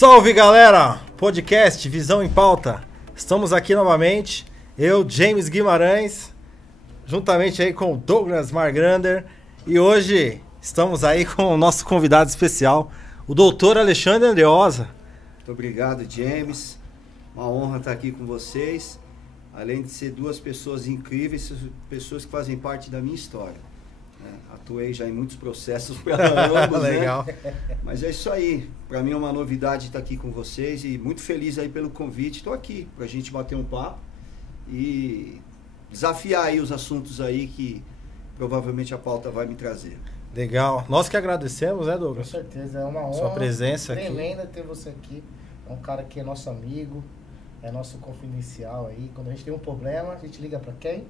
Salve, galera! Podcast Visão em Pauta. Estamos aqui novamente, eu, James Guimarães, juntamente aí com o Douglas Margrander, e hoje estamos aí com o nosso convidado especial, o doutor Alexandre Andreosa. Muito obrigado, James. Uma honra estar aqui com vocês. Além de ser duas pessoas incríveis, pessoas que fazem parte da minha história. Atuei já em muitos processos para ambos, Legal. né? Mas é isso aí. Para mim é uma novidade estar aqui com vocês e muito feliz aí pelo convite. Estou aqui para a gente bater um papo e desafiar aí os assuntos aí que provavelmente a pauta vai me trazer. Legal. Nós que agradecemos, né, Douglas? Com certeza, é uma honra. Sua presença aqui. Tremenda ter você aqui. É um cara que é nosso amigo, é nosso confidencial aí. Quando a gente tem um problema, a gente liga para quem?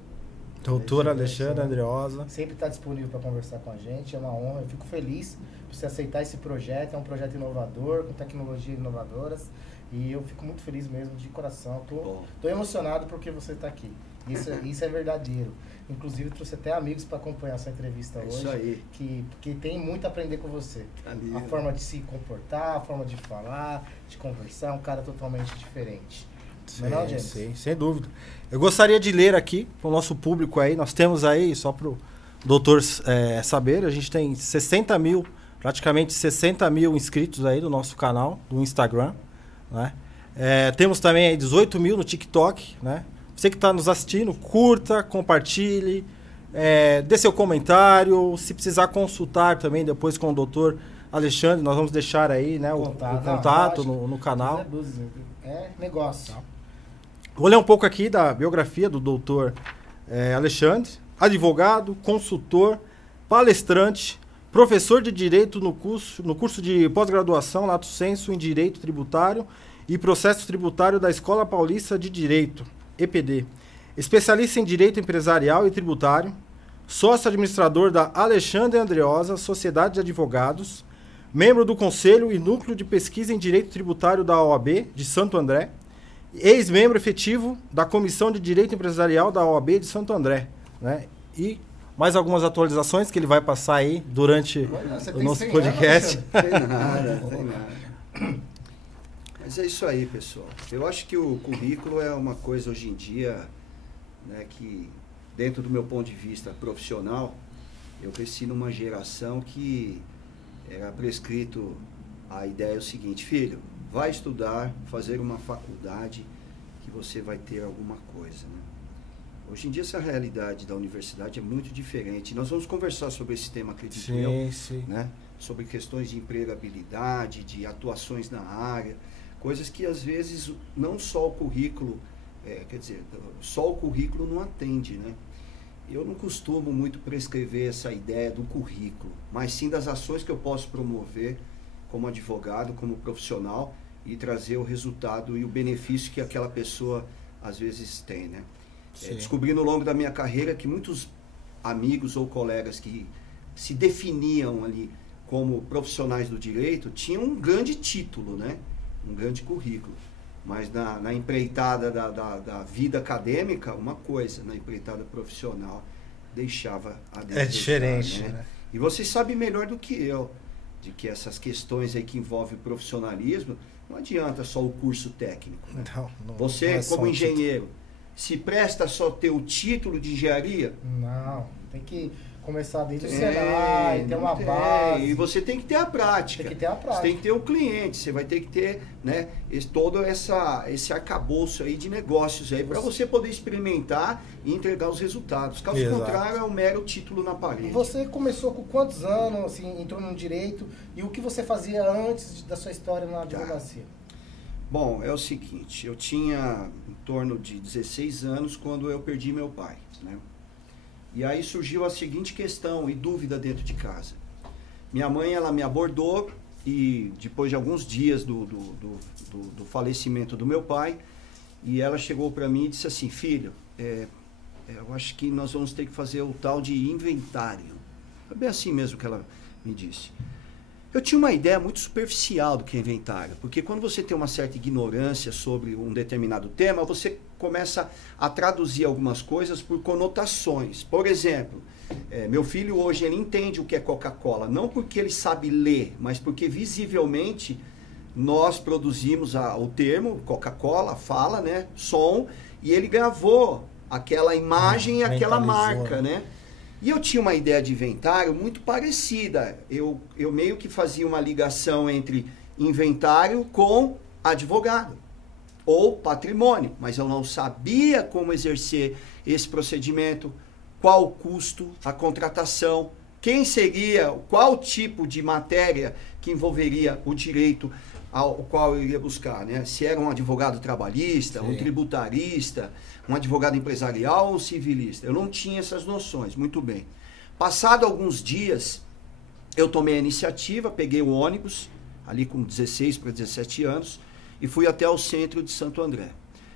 Doutor Alexandre Andreosa. Sempre está disponível para conversar com a gente, é uma honra. Eu fico feliz por você aceitar esse projeto. É um projeto inovador, com tecnologias inovadoras. E eu fico muito feliz mesmo, de coração. Tô emocionado porque você está aqui. Isso é verdadeiro. Inclusive, trouxe até amigos para acompanhar essa entrevista hoje. Isso aí. Que tem muito a aprender com você. A forma de se comportar, a forma de falar, de conversar. É um cara totalmente diferente. Sim, não é, James? sim, sem dúvida. Eu gostaria de ler aqui para o nosso público aí. Nós temos aí, só para o doutor saber, a gente tem 60 mil, praticamente 60 mil inscritos aí no nosso canal, do Instagram, né? Temos também aí 18 mil no TikTok, né? Você que está nos assistindo, curta, compartilhe, dê seu comentário. Se precisar consultar também depois com o doutor Alexandre, nós vamos deixar aí, né, o contato no canal. É negócio. Vou ler um pouco aqui da biografia do doutor Alexandre. Advogado, consultor, palestrante, professor de Direito no curso de pós-graduação Lato Sensu em Direito Tributário e Processo Tributário da Escola Paulista de Direito, EPD. Especialista em Direito Empresarial e Tributário, sócio administrador da Alexandre Andreosa, Sociedade de Advogados, membro do Conselho e Núcleo de Pesquisa em Direito Tributário da OAB de Santo André, ex-membro efetivo da Comissão de Direito Empresarial da OAB de Santo André, né? E mais algumas atualizações que ele vai passar aí durante o nosso podcast. Tem nada. Mas é isso aí, pessoal. Eu acho que o currículo é uma coisa hoje em dia, né, que dentro do meu ponto de vista profissional, eu cresci numa geração que era prescrito, a ideia é o seguinte: filho, vai estudar, fazer uma faculdade que você vai ter alguma coisa, né? Hoje em dia essa realidade da universidade é muito diferente. Nós vamos conversar sobre esse tema, acredito eu, né? Sobre questões de empregabilidade, de atuações na área, coisas que às vezes não só o currículo, só o currículo não atende, né? Eu não costumo muito prescrever essa ideia do currículo, mas sim das ações que eu posso promover como advogado, como profissional, e trazer o resultado e o benefício que aquela pessoa às vezes tem, né? Descobri no longo da minha carreira que muitos amigos ou colegas que se definiam ali como profissionais do direito tinham um grande título, né? Um grande currículo. Mas na empreitada da vida acadêmica, uma coisa, na empreitada profissional, deixava a desejar. É diferente, né? E você sabe melhor do que eu, de que essas questões aí que envolvem profissionalismo, não adianta só o curso técnico. Né? Não você, é como engenheiro, se presta só ter o título de engenharia? Não, tem que começar desde o Senai, ter uma base. E você tem que ter a prática. Tem que ter a prática. Você tem que ter o cliente, você vai ter que ter, né, todo esse arcabouço aí de negócios aí para você poder experimentar e entregar os resultados. Caso contrário, é um mero título na parede. Você começou com quantos anos, assim, entrou no direito, e o que você fazia antes da sua história na advocacia? Bom, é o seguinte, eu tinha em torno de 16 anos quando eu perdi meu pai, né? E aí surgiu a seguinte questão e dúvida dentro de casa. Minha mãe, ela me abordou e depois de alguns dias do falecimento do meu pai, e ela chegou para mim e disse assim: filho, eu acho que nós vamos ter que fazer o tal de inventário. Foi bem assim mesmo que ela me disse. Eu tinha uma ideia muito superficial do que é inventário, porque quando você tem uma certa ignorância sobre um determinado tema, você começa a traduzir algumas coisas por conotações. Por exemplo, meu filho hoje ele entende o que é Coca-Cola, não porque ele sabe ler, mas porque visivelmente nós produzimos o termo, Coca-Cola, fala, né? Som, e ele gravou aquela imagem e aquela marca, né? E eu tinha uma ideia de inventário muito parecida. Eu meio que fazia uma ligação entre inventário com advogado ou patrimônio, mas eu não sabia como exercer esse procedimento, qual o custo, a contratação, quem seria, qual tipo de matéria que envolveria o direito ao qual eu iria buscar, né? Se era um advogado trabalhista, sim, um tributarista, um advogado empresarial ou civilista. Eu não tinha essas noções, muito bem. Passado alguns dias, eu tomei a iniciativa, peguei o ônibus, ali com 16 para 17 anos, e fui até o centro de Santo André.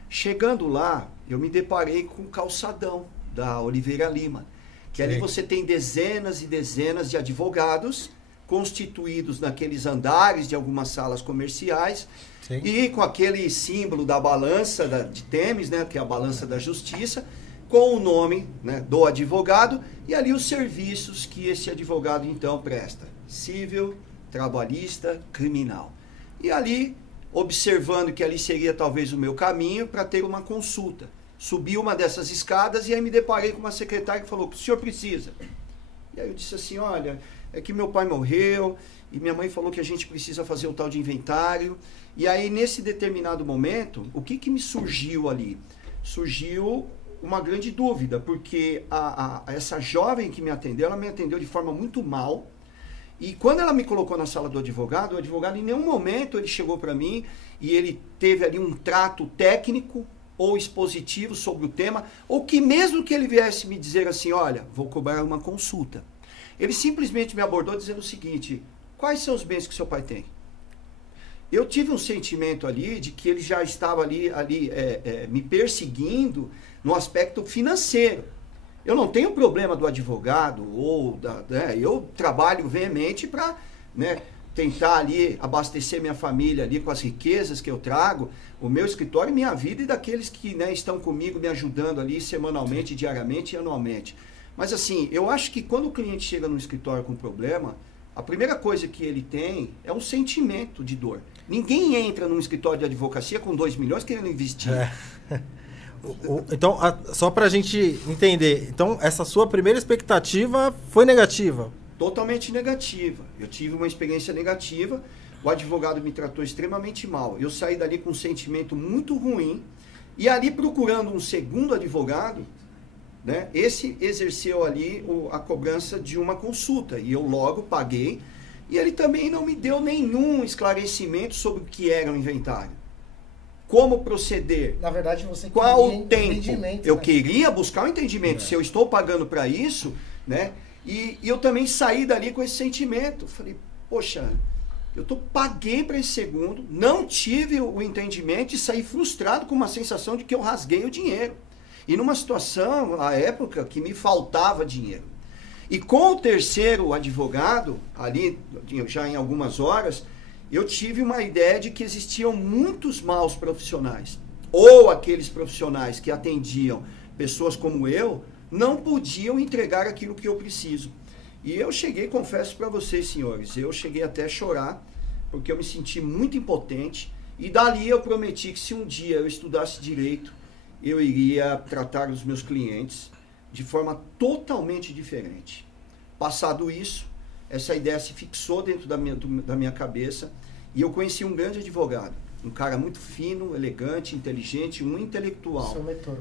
Chegando lá, eu me deparei com o calçadão da Oliveira Lima, que ali você tem dezenas e dezenas de advogados constituídos naqueles andares de algumas salas comerciais, sim, e com aquele símbolo da balança de Temes, né, que é a balança da justiça, com o nome, né, do advogado e ali os serviços que esse advogado então presta: civil, trabalhista, criminal. E ali, observando que ali seria talvez o meu caminho para ter uma consulta, subi uma dessas escadas e aí me deparei com uma secretária que falou: o que o senhor precisa? E aí eu disse assim: olha, é que meu pai morreu e minha mãe falou que a gente precisa fazer o tal de inventário. E aí, nesse determinado momento, o que me surgiu ali? Surgiu uma grande dúvida, porque essa jovem que me atendeu, ela me atendeu de forma muito mal. E quando ela me colocou na sala do advogado, o advogado em nenhum momento ele chegou para mim e ele teve ali um trato técnico ou expositivo sobre o tema, ou que mesmo que ele viesse me dizer assim: olha, vou cobrar uma consulta. Ele simplesmente me abordou dizendo o seguinte: quais são os bens que seu pai tem? Eu tive um sentimento ali de que ele já estava ali me perseguindo no aspecto financeiro. Eu não tenho problema do advogado, eu trabalho veemente para, né, tentar ali abastecer minha família ali com as riquezas que eu trago, o meu escritório, minha vida e daqueles que, né, estão comigo me ajudando ali semanalmente, diariamente e anualmente. Mas assim, eu acho que quando o cliente chega no escritório com problema, a primeira coisa que ele tem é um sentimento de dor. Ninguém entra num escritório de advocacia com 2 milhões querendo investir. Então, só para a gente entender, então essa sua primeira expectativa foi negativa? Totalmente negativa. Eu tive uma experiência negativa, o advogado me tratou extremamente mal. Eu saí dali com um sentimento muito ruim e ali procurando um segundo advogado, né, esse exerceu ali a cobrança de uma consulta e eu logo paguei e ele também não me deu nenhum esclarecimento sobre o que era o inventário. Como proceder? Na verdade, você qual o tempo? Eu né? queria buscar um entendimento. Se eu estou pagando para isso, né? E eu também saí dali com esse sentimento. Falei, poxa, paguei para esse segundo, não tive o entendimento e saí frustrado com uma sensação de que eu rasguei o dinheiro. E numa situação, à época, que me faltava dinheiro. E com o terceiro advogado, ali já em algumas horas, eu tive uma ideia de que existiam muitos maus profissionais. Ou aqueles profissionais que atendiam pessoas como eu, não podiam entregar aquilo que eu preciso. E eu cheguei, confesso para vocês, senhores, eu cheguei até a chorar, porque eu me senti muito impotente. E dali eu prometi que se um dia eu estudasse direito, eu iria tratar os meus clientes de forma totalmente diferente. Passado isso, essa ideia se fixou dentro da minha cabeça e eu conheci um grande advogado, um cara muito fino, elegante, inteligente, um intelectual. Seu mentor.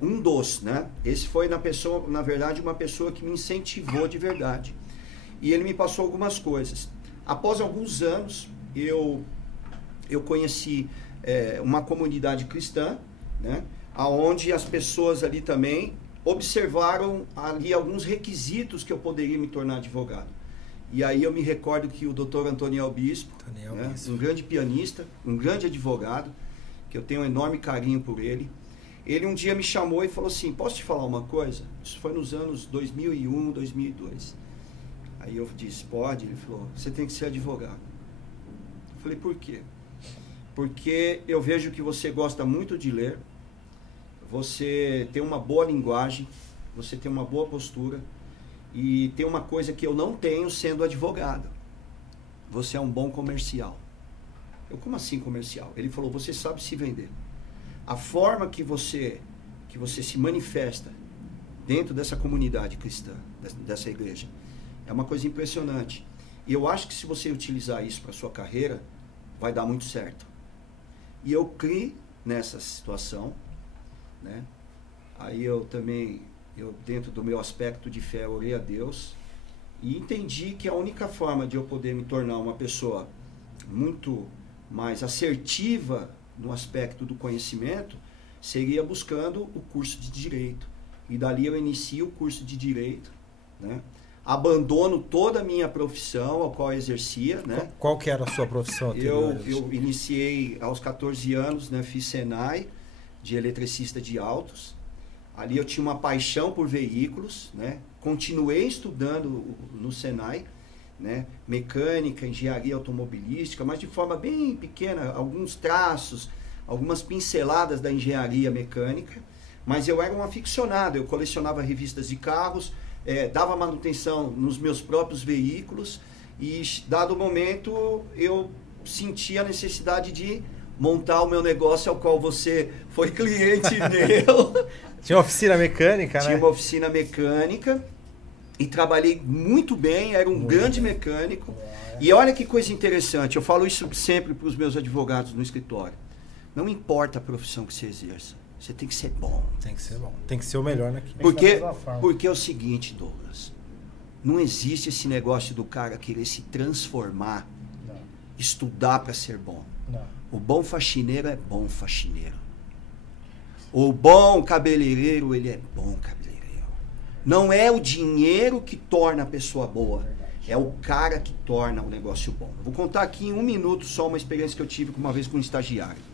Um dos, né? Esse foi na verdade, uma pessoa que me incentivou de verdade. E ele me passou algumas coisas. Após alguns anos, eu conheci uma comunidade cristã, né? Onde as pessoas ali também observaram ali alguns requisitos que eu poderia me tornar advogado. E aí eu me recordo que o Dr. Antoniel Bispo, né, um grande pianista, um grande advogado, que eu tenho um enorme carinho por ele, ele um dia me chamou e falou assim: posso te falar uma coisa? Isso foi nos anos 2001, 2002. Aí eu disse: pode. Ele falou: você tem que ser advogado. Eu falei: por quê? Porque eu vejo que você gosta muito de ler, você tem uma boa linguagem, você tem uma boa postura e tem uma coisa que eu não tenho sendo advogado. Você é um bom comercial. Eu, como assim comercial? Ele falou, você sabe se vender. A forma que você se manifesta dentro dessa comunidade cristã, dessa igreja, é uma coisa impressionante. E eu acho que se você utilizar isso para sua carreira, vai dar muito certo. E eu criei nessa situação, né? Aí eu também, dentro do meu aspecto de fé, orei a Deus e entendi que a única forma de eu poder me tornar uma pessoa muito mais assertiva no aspecto do conhecimento seria buscando o curso de Direito. E dali eu inicio o curso de Direito, né? Abandono toda a minha profissão, a qual eu exercia, né? Qual que era a sua profissão anterior? Eu iniciei aos 14 anos, né? Fiz Senai, de eletricista de autos. Ali eu tinha uma paixão por veículos, né? Continuei estudando no Senai, né? Mecânica, engenharia automobilística, mas de forma bem pequena, alguns traços, algumas pinceladas da engenharia mecânica. Mas eu era um aficionado, eu colecionava revistas de carros, dava manutenção nos meus próprios veículos e, dado o momento, eu senti a necessidade de montar o meu negócio, ao qual você foi cliente meu. Tinha uma oficina mecânica, né? Tinha uma oficina mecânica e trabalhei muito bem, era um grande mecânico. E olha que coisa interessante, eu falo isso sempre para os meus advogados no escritório. Não importa a profissão que você exerça, você tem que ser bom. Tem que ser bom. Tem que ser o melhor naquilo. Porque é o seguinte, Douglas. Não existe esse negócio do cara querer se transformar, estudar para ser bom. Não. O bom faxineiro é bom faxineiro. O bom cabeleireiro, ele é bom cabeleireiro. Não é o dinheiro que torna a pessoa boa. É o cara que torna o negócio bom. Eu vou contar aqui em 1 minuto só uma experiência que eu tive uma vez com um estagiário.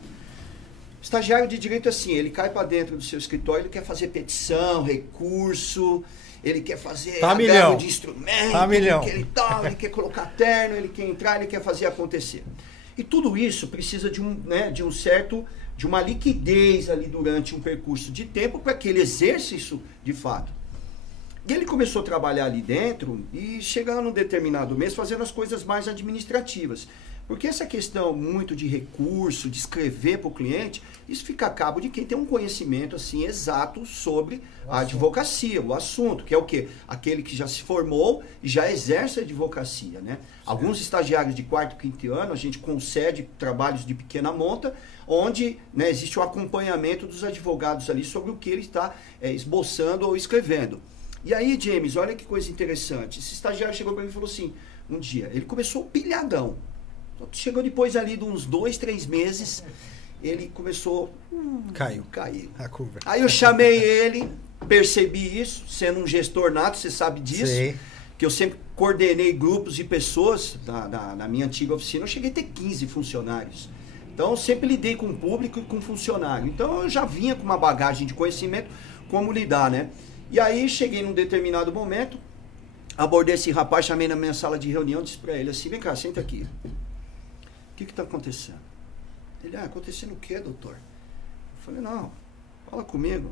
Estagiário de direito assim, ele cai para dentro do seu escritório, ele quer fazer petição, recurso, ele quer fazer agravo de instrumento, ele quer colocar terno, ele quer entrar, ele quer fazer acontecer. E tudo isso precisa de uma liquidez ali durante um percurso de tempo para que ele exerça isso de fato. E ele começou a trabalhar ali dentro e chegando num determinado mês fazendo as coisas mais administrativas. Porque essa questão muito de recurso, de escrever para o cliente, isso fica a cabo de quem tem um conhecimento assim exato sobre a advocacia, o assunto, que é o quê? Aquele que já se formou e já exerce a advocacia, né? Alguns estagiários de 4º e 5º ano, a gente concede trabalhos de pequena monta, onde, né, existe o acompanhamento dos advogados ali sobre o que ele está esboçando ou escrevendo. E aí, James, olha que coisa interessante. Esse estagiário chegou para mim e falou assim, um dia, ele começou pilhadão. Chegou depois ali de uns 2, 3 meses, ele começou... Caiu. A curva. Aí eu chamei ele, percebi isso, sendo um gestor nato, você sabe disso. Sim. Que eu sempre coordenei grupos de pessoas na minha antiga oficina. Eu cheguei a ter 15 funcionários. Então eu sempre lidei com o público e com funcionário. Então eu já vinha com uma bagagem de conhecimento como lidar, né? E aí cheguei num determinado momento, abordei esse rapaz, chamei na minha sala de reunião, disse para ele assim, vem cá, senta aqui. O que está acontecendo? Ele, acontecendo o quê, doutor? Eu falei, não, fala comigo.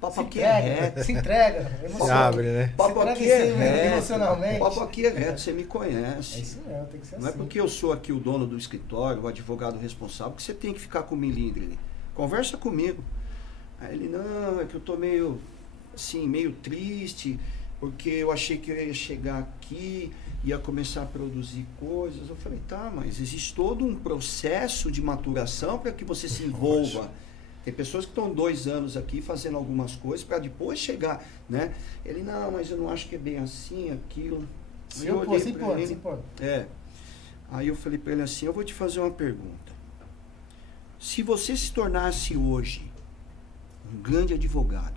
Papo aqui é reto. Se entrega. Se abre, né? Papo aqui é reto. Emocionalmente. Papo aqui é reto, você me conhece. É isso mesmo, tem que ser não assim. Não é porque eu sou aqui o dono do escritório, o advogado responsável, que você tem que ficar com o milindre. Conversa comigo. Aí ele, não, é que eu tô meio triste, porque eu achei que eu ia chegar aqui, ia começar a produzir coisas. Eu falei, tá, mas existe todo um processo de maturação para que você se envolva. Tem pessoas que estão 2 anos aqui fazendo algumas coisas para depois chegar, né? Ele, não, mas eu não acho que é bem assim, aquilo. Se impor. Aí eu falei para ele assim, eu vou te fazer uma pergunta. Se você se tornasse hoje um grande advogado,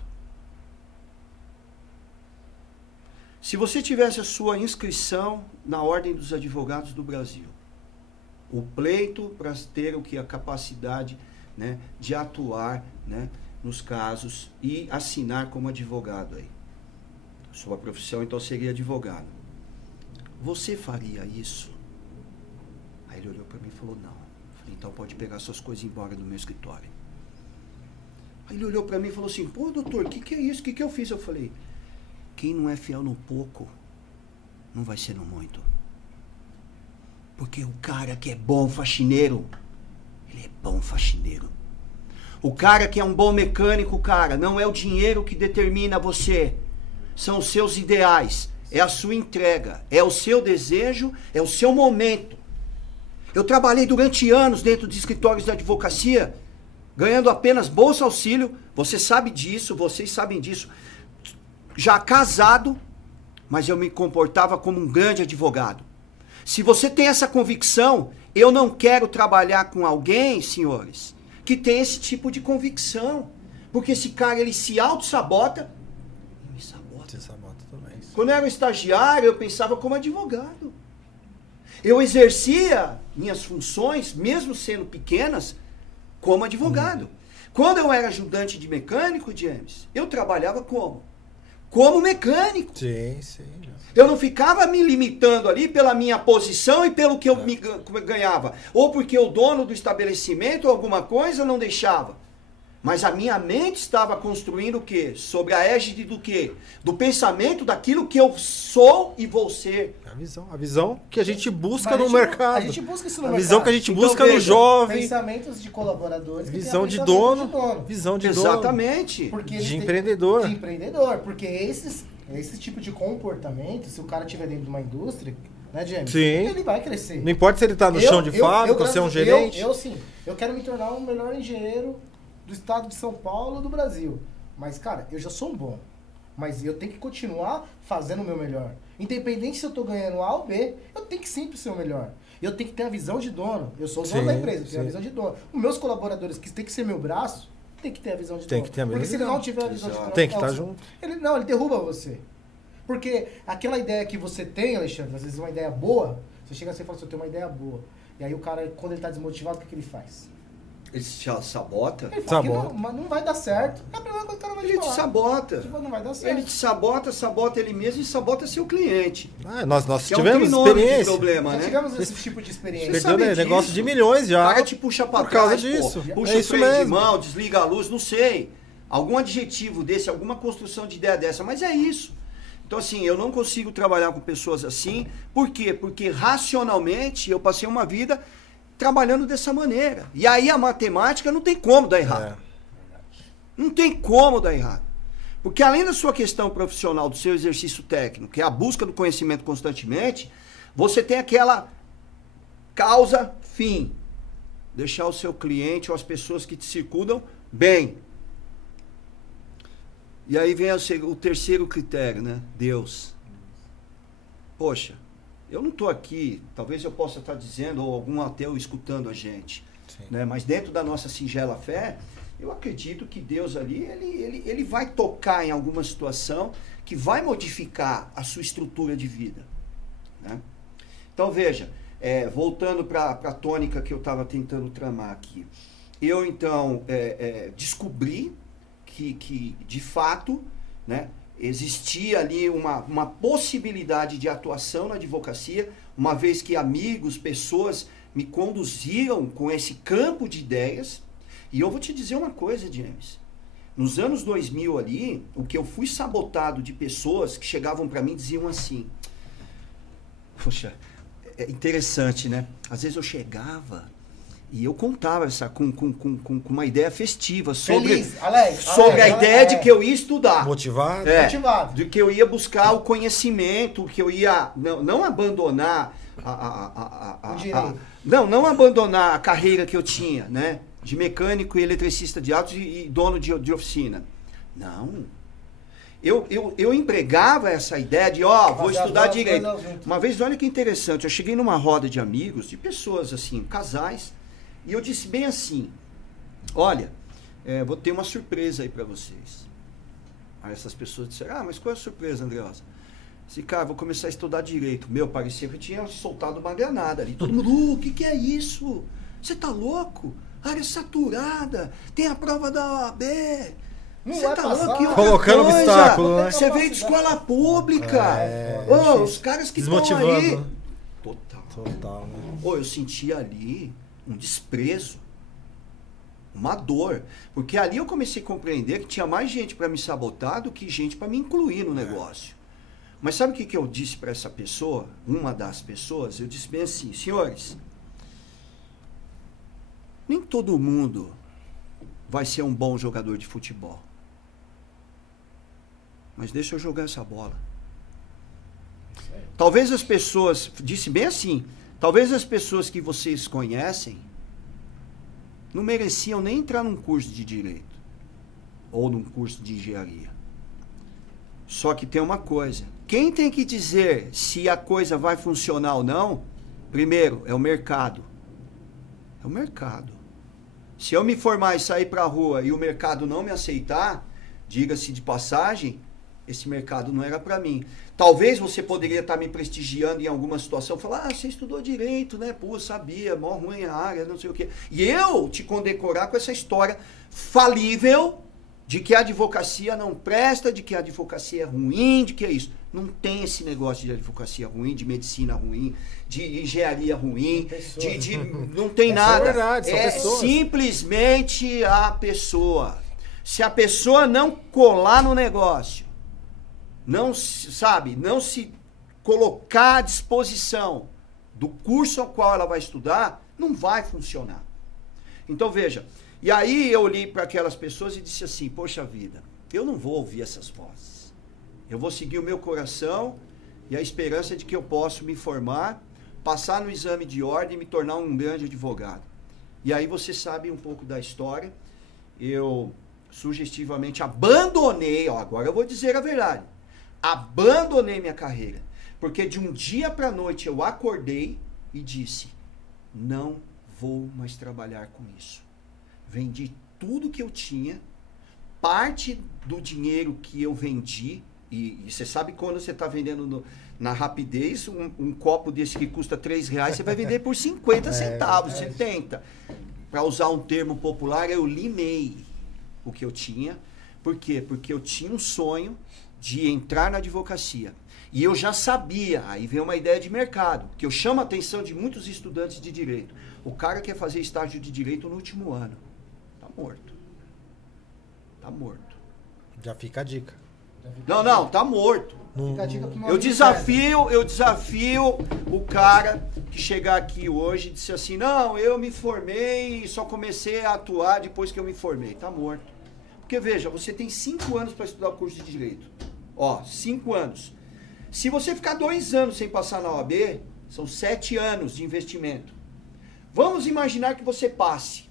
se você tivesse a sua inscrição na Ordem dos Advogados do Brasil, o pleito para ter a capacidade, né, de atuar, né, nos casos e assinar como advogado aí. Sua profissão então seria advogado. Você faria isso? Aí ele olhou para mim e falou, não. Eu falei, então pode pegar suas coisas e ir embora do meu escritório. Aí ele olhou para mim e falou assim, pô, doutor, o que é isso? O que eu fiz? Eu falei, quem não é fiel no pouco, não vai ser no muito. Porque o cara que é bom faxineiro, ele é bom faxineiro. O cara que é um bom mecânico, cara, não é o dinheiro que determina você. São os seus ideais, é a sua entrega, é o seu desejo, é o seu momento. Eu trabalhei durante anos dentro de escritórios de advocacia, ganhando apenas bolsa auxílio. Você sabe disso, vocês sabem disso. Já casado, mas eu me comportava como um grande advogado. Se você tem essa convicção, eu não quero trabalhar com alguém, senhores, que tem esse tipo de convicção. Porque esse cara, ele se auto-sabota e me sabota. Você sabota também. Quando eu era um estagiário, eu pensava como advogado. Eu exercia minhas funções, mesmo sendo pequenas, como advogado. Quando eu era ajudante de mecânico, James, eu trabalhava como? Como mecânico. Sim, sim. Eu não ficava me limitando ali pela minha posição e pelo que eu ganhava. Ou porque o dono do estabelecimento ou alguma coisa não deixava. Mas a minha mente estava construindo o quê? Sobre a égide do quê? Do pensamento daquilo que eu sou e vou ser. A visão que a gente busca no mercado. A gente busca isso no mercado. A visão que a gente Então, busca no jovem. Pensamentos de colaboradores. Visão de dono. Visão de dono. Exatamente. Porque De empreendedor. De empreendedor. Porque esse tipo de comportamento, se o cara estiver dentro de uma indústria, né, James? Sim. Ele vai crescer. Não importa se ele está no chão de fábrica, se é um gerente. Eu quero me tornar um melhor engenheiro do estado de São Paulo, do Brasil. Mas, cara, eu já sou um bom. Mas eu tenho que continuar fazendo o meu melhor. Independente se eu tô ganhando A ou B, eu tenho que sempre ser o melhor. Eu tenho que ter a visão de dono. Eu sou o dono da empresa, eu tenho a visão de dono. Os meus colaboradores, que tem que ser meu braço, tem que ter a visão de dono. Tem que ter a mesma Porque se ele visão. não tiver a visão de dono, Tem que estar junto. Ele derruba você. Porque aquela ideia que você tem, Alexandre, às vezes uma ideia boa, você chega assim e fala assim, eu tenho uma ideia boa. E aí o cara, quando ele tá desmotivado, o que ele faz? Ele se sabota. Ele fala que não, mas não vai dar certo. É a primeira coisa que o cara vai te Ele te falar. sabota. Tipo, não vai dar certo. Ele te sabota ele mesmo e sabota seu cliente. Nós Que é um tivemos trinômio de experiência. problema, Já né? tivemos esse tipo de experiência. Você Perdeu sabe negócio disso? de milhões O já. cara te puxa pra por causa trás, disso. pô. Puxa É o isso freio de mesmo. mão, desliga a luz, não sei. Algum adjetivo desse, alguma construção de ideia dessa, mas é isso. Então, assim, eu não consigo trabalhar com pessoas assim. Por quê? Porque racionalmente eu passei uma vida trabalhando dessa maneira. E aí a matemática não tem como dar errado. Não tem como dar errado. Porque além da sua questão profissional, do seu exercício técnico, que é a busca do conhecimento constantemente, você tem aquela causa-fim. Deixar o seu cliente ou as pessoas que te circundam bem. E aí vem o terceiro critério, né? Deus. Poxa, eu não estou aqui, talvez eu possa estar dizendo, ou algum ateu escutando a gente, né? Mas dentro da nossa singela fé, eu acredito que Deus ali, ele vai tocar em alguma situação que vai modificar a sua estrutura de vida, né? Então veja, voltando para a tônica que eu estava tentando tramar aqui, eu então descobri que de fato, né, existia ali uma possibilidade de atuação na advocacia, uma vez que amigos, pessoas me conduziram com esse campo de ideias. E eu vou te dizer uma coisa, James. Nos anos 2000 ali, o que eu fui sabotado de pessoas que chegavam para mim e diziam assim... Poxa, é interessante, né? Às vezes eu chegava... E eu contava com uma ideia festiva sobre, sobre a ideia de que eu ia estudar. Motivado? Motivado. De que eu ia buscar o conhecimento, que eu ia não abandonar não abandonar a carreira que eu tinha, né? De mecânico e eletricista de autos e dono de oficina. Não. Eu empregava essa ideia de, vou estudar direito. Uma vez, olha que interessante, eu cheguei numa roda de amigos, de pessoas assim, casais, e eu disse bem assim, olha, vou ter uma surpresa aí para vocês. Aí essas pessoas disseram, mas qual é a surpresa, Andreosa? Disse, cara, vou começar a estudar direito. Meu, parecia que eu tinha soltado uma granada ali. Todo mundo, o que é isso? Você tá louco? Área saturada, tem a prova da OAB. Você tá louco? Colocando obstáculo, né? Você veio de escola pública. Os caras que estão aí... Total, né? Eu sentia ali um desprezo, uma dor, porque ali eu comecei a compreender que tinha mais gente para me sabotar do que gente para me incluir no negócio. Mas sabe o que eu disse para essa pessoa? Uma das pessoas, eu disse bem assim, senhores, nem todo mundo vai ser um bom jogador de futebol. Mas deixa eu jogar essa bola. Talvez as pessoas, disse bem assim, talvez as pessoas que vocês conhecem não mereciam nem entrar num curso de direito ou num curso de engenharia. Só que tem uma coisa, quem tem que dizer se a coisa vai funcionar ou não, primeiro, é o mercado. É o mercado. Se eu me formar e sair para a rua e o mercado não me aceitar, diga-se de passagem, esse mercado não era para mim. Talvez você poderia estar me prestigiando em alguma situação, falar, você estudou direito, né? Pô, sabia, mó ruim a área, não sei o quê. E eu te condecorar com essa história falível de que a advocacia não presta, de que a advocacia é ruim, de que é isso. Não tem esse negócio de advocacia ruim, de medicina ruim, de engenharia ruim, não tem nada. É verdade, são pessoas. Simplesmente a pessoa. Se a pessoa não colar no negócio, não se colocar à disposição do curso ao qual ela vai estudar, não vai funcionar. Então veja, e aí eu olhei para aquelas pessoas e disse assim, poxa vida, eu não vou ouvir essas vozes. Eu vou seguir o meu coração e a esperança de que eu possa me formar, passar no exame de ordem e me tornar um grande advogado. E aí você sabe um pouco da história. Eu sugestivamente abandonei, agora eu vou dizer a verdade, abandonei minha carreira, porque de um dia para a noite eu acordei e disse, não vou mais trabalhar com isso. Vendi tudo que eu tinha, parte do dinheiro que eu vendi, e você sabe quando você está vendendo na rapidez, um copo desse que custa R$3, você vai vender por 50 centavos, 70. Para usar um termo popular, eu limei o que eu tinha. Por quê? Porque eu tinha um sonho de entrar na advocacia. E eu já sabia, aí vem uma ideia de mercado, que eu chamo a atenção de muitos estudantes de direito. O cara quer fazer estágio de direito no último ano. Tá morto. Tá morto. Já fica a dica. Não, tá morto. Eu desafio o cara que chegar aqui hoje e disser assim, não, eu me formei e só comecei a atuar depois que eu me formei. Tá morto. Porque veja, você tem 5 anos para estudar o curso de direito. 5 anos. Se você ficar 2 anos sem passar na OAB, são 7 anos de investimento. Vamos imaginar que você passe.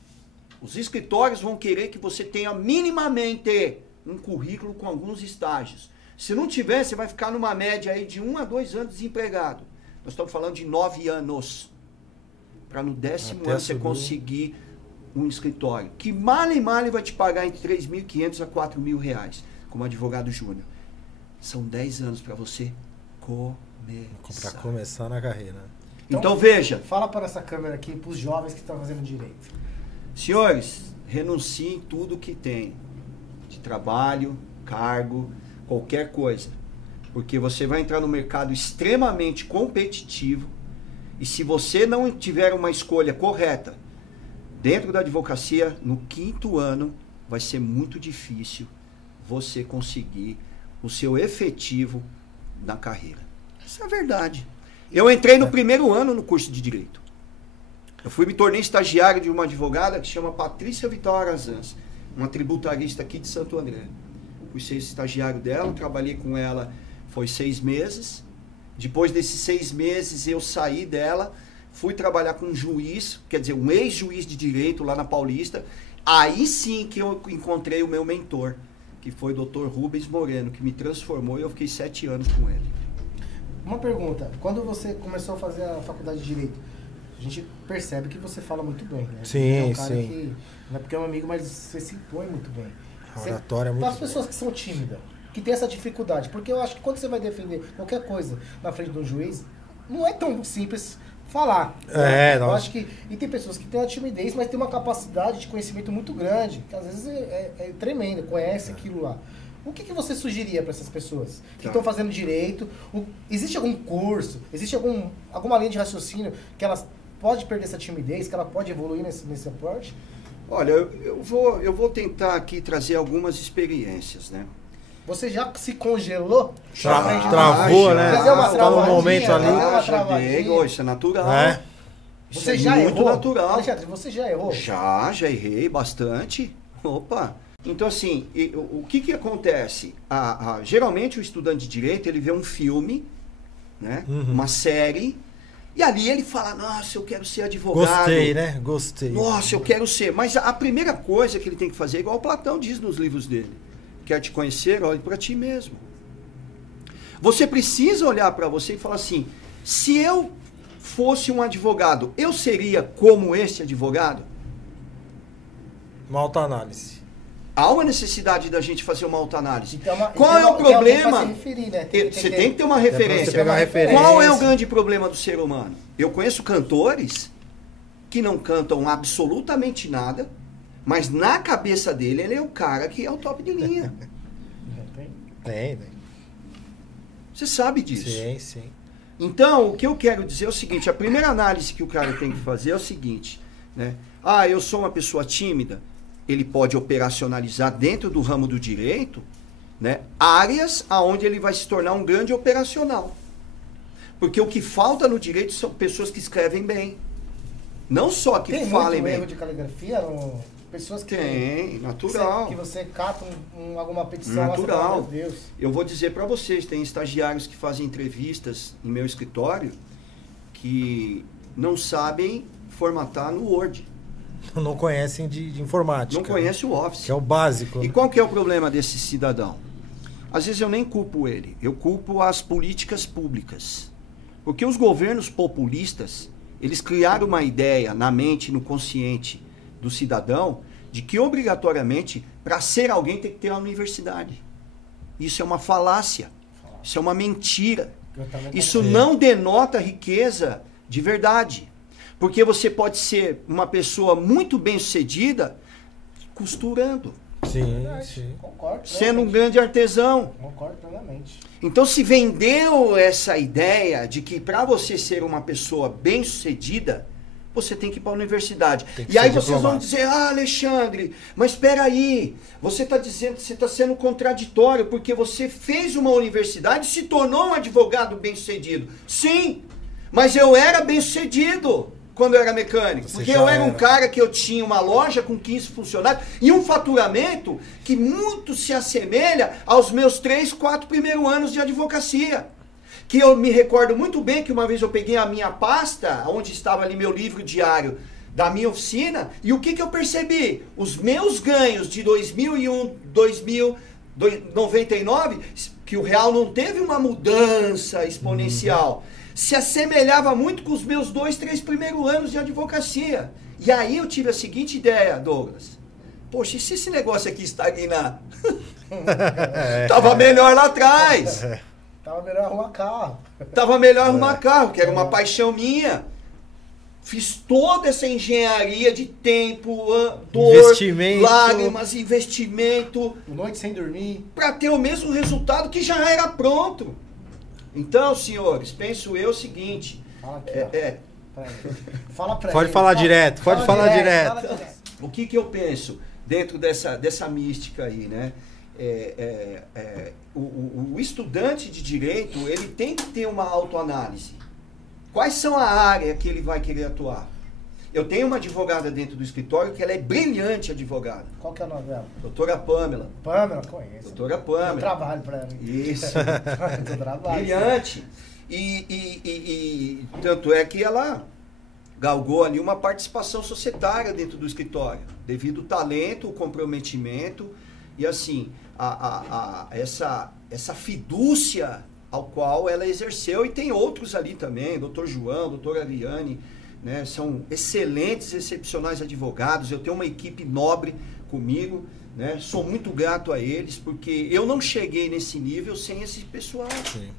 Os escritórios vão querer que você tenha minimamente um currículo com alguns estágios. Se não tiver, você vai ficar numa média aí de 1 a 2 anos desempregado. Nós estamos falando de 9 anos. Para no 10º ano você conseguir um escritório. Que mal e mal vai te pagar entre R$3.500 a R$4.000 como advogado júnior. São 10 anos para você começar. Para começar na carreira. Então veja. Fala para essa câmera aqui, para os jovens que estão fazendo direito. Senhores, renunciem tudo que tem. De trabalho, cargo, qualquer coisa. Porque você vai entrar no mercado extremamente competitivo e se você não tiver uma escolha correta dentro da advocacia, no 5º ano vai ser muito difícil você conseguir o seu efetivo na carreira. Isso é verdade. Eu entrei no 1º ano no curso de Direito. Eu me tornei estagiário de uma advogada que chama Patrícia Vitória Arazans, uma tributarista aqui de Santo André. Fui ser estagiário dela, trabalhei com ela, foi 6 meses. Depois desses 6 meses eu saí dela, fui trabalhar com um juiz, quer dizer, um ex-juiz de direito lá na Paulista. Aí sim que eu encontrei o meu mentor, que foi o Dr. Rubens Moreno, que me transformou e eu fiquei 7 anos com ele. Uma pergunta, quando você começou a fazer a faculdade de Direito, a gente percebe que você fala muito bem, né? Sim, é um cara sim. Que, não é porque é um amigo, mas você se impõe muito bem. A oratória é muito Para as pessoas que são tímidas, que tem essa dificuldade, porque eu acho que quando você vai defender qualquer coisa na frente de um juiz, não é tão simples falar. Eu acho que, e tem pessoas que têm uma timidez, mas tem uma capacidade de conhecimento muito grande, que às vezes é tremenda, conhece aquilo lá. O que você sugeriria para essas pessoas que estão fazendo direito? Existe algum curso, existe alguma linha de raciocínio que elas pode perder essa timidez, que ela pode evoluir nesse aporte? Olha, eu vou tentar aqui trazer algumas experiências, né? Você já se congelou? Travou, né? Já deu uma Tá no momento ali. Isso é natural. É. Você já errou? Muito natural. Alexandre, você já errou? Já errei bastante. Opa! Então, assim, o que acontece? Geralmente o estudante de direito, ele vê um filme, né? Uma série, e ali ele fala, nossa, eu quero ser advogado. Gostei, né? Gostei. Nossa, eu quero ser. Mas a primeira coisa que ele tem que fazer, igual o Platão diz nos livros dele, quer te conhecer, olhe para ti mesmo. Você precisa olhar para você e falar assim, se eu fosse um advogado, eu seria como este advogado? Uma autoanálise. Há uma necessidade da gente fazer uma autoanálise. Então, qual é o problema? Referir, né? Você tem que ter uma referência. Qual é o grande problema do ser humano? Eu conheço cantores que não cantam absolutamente nada, mas na cabeça dele ele é o cara que é o top de linha. Tem. Você sabe disso. Sim. Então, o que eu quero dizer é o seguinte, a primeira análise que o cara tem que fazer é o seguinte, né? Eu sou uma pessoa tímida. Ele pode operacionalizar dentro do ramo do direito, né, áreas aonde ele vai se tornar um grande operacional. Porque o que falta no direito são pessoas que escrevem bem. Não só que falem bem. Tem muito erro de caligrafia? Pessoas que... Tem, natural. Que você cata alguma petição. Natural. Lá, meu Deus. Eu vou dizer para vocês, tem estagiários que fazem entrevistas em meu escritório que não sabem formatar no Word. Não conhecem de informática. Não conhece o Office. Que é o básico. E qual que é o problema desse cidadão? Às vezes eu nem culpo ele, eu culpo as políticas públicas. Porque os governos populistas, eles criaram uma ideia na mente, no consciente do cidadão, de que obrigatoriamente, para ser alguém, tem que ter uma universidade. Isso é uma falácia. Isso é uma mentira. Isso não denota riqueza de verdade. Porque você pode ser uma pessoa muito bem-sucedida costurando. Sim. Concordo. Sendo um grande artesão. Concordo plenamente. Então se vendeu essa ideia de que para você ser uma pessoa bem-sucedida, você tem que ir para a universidade. E aí vocês vão dizer, Alexandre, mas espera aí, você está dizendo, você está sendo contraditório, porque você fez uma universidade e se tornou um advogado bem-sucedido. Sim, mas eu era bem-sucedido quando eu era mecânico. Porque eu era um cara que eu tinha uma loja com 15 funcionários e um faturamento que muito se assemelha aos meus 3, 4 primeiros anos de advocacia. Que eu me recordo muito bem que uma vez eu peguei a minha pasta, onde estava ali meu livro diário da minha oficina, e o que eu percebi? Os meus ganhos de 2001, 2099, que o real não teve uma mudança exponencial, se assemelhava muito com os meus 2, 3 primeiros anos de advocacia. E aí eu tive a seguinte ideia, Douglas. Poxa, e se esse negócio aqui estagnar? Tava melhor lá atrás. Tava melhor arrumar carro. Tava melhor arrumar carro, que era uma paixão minha. Fiz toda essa engenharia de tempo, dor, investimento, lágrimas, investimento. Noite sem dormir. Para ter o mesmo resultado que já era pronto. Então, senhores, penso eu o seguinte. Fala aqui, Fala pra Pode ele. falar direto, pode falar direto. O que eu penso dentro dessa mística aí, né? O estudante de direito, ele tem que ter uma autoanálise. Quais são a área que ele vai querer atuar? Eu tenho uma advogada dentro do escritório que ela é brilhante advogada. Qual que é o nome dela? Doutora Pamela. Pamela, conheço. Doutora Pamela. Eu trabalho para ela. Isso. Eu trabalho. Brilhante. E tanto é que ela galgou ali uma participação societária dentro do escritório, devido ao talento, o comprometimento e assim, essa fidúcia ao qual ela exerceu, e tem outros ali também, doutor João, doutora Ariane, né, são excelentes, excepcionais advogados, eu tenho uma equipe nobre comigo, né, sou muito grato a eles, porque eu não cheguei nesse nível sem esse pessoal. Sim,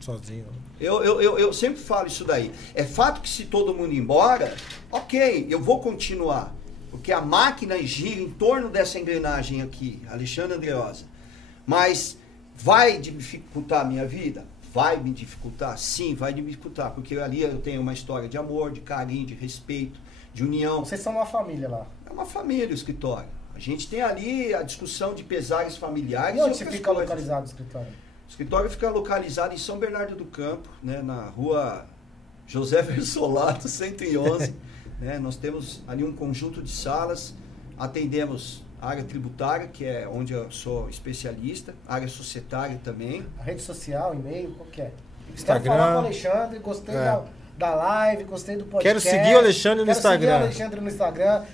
sozinho. Eu sempre falo isso daí. É fato que se todo mundo ir embora, ok, eu vou continuar, porque a máquina gira em torno dessa engrenagem aqui, Alexandre Andreosa, mas vai dificultar a minha vida? Vai me dificultar? Sim, vai me dificultar, porque ali eu tenho uma história de amor, de carinho, de respeito, de união. Vocês são uma família lá. É uma família o escritório. A gente tem ali a discussão de pesares familiares. E onde você fica localizado o escritório? O escritório fica localizado em São Bernardo do Campo, né, na rua José Versolato, 111. Né, nós temos ali um conjunto de salas, atendemos a área tributária, que é onde eu sou especialista, a área societária também. A rede social, e-mail, qual que é? Instagram. Quero falar com o Alexandre, gostei da live, gostei do podcast. Quero seguir o Alexandre no Instagram. Quero seguir o Alexandre no Instagram.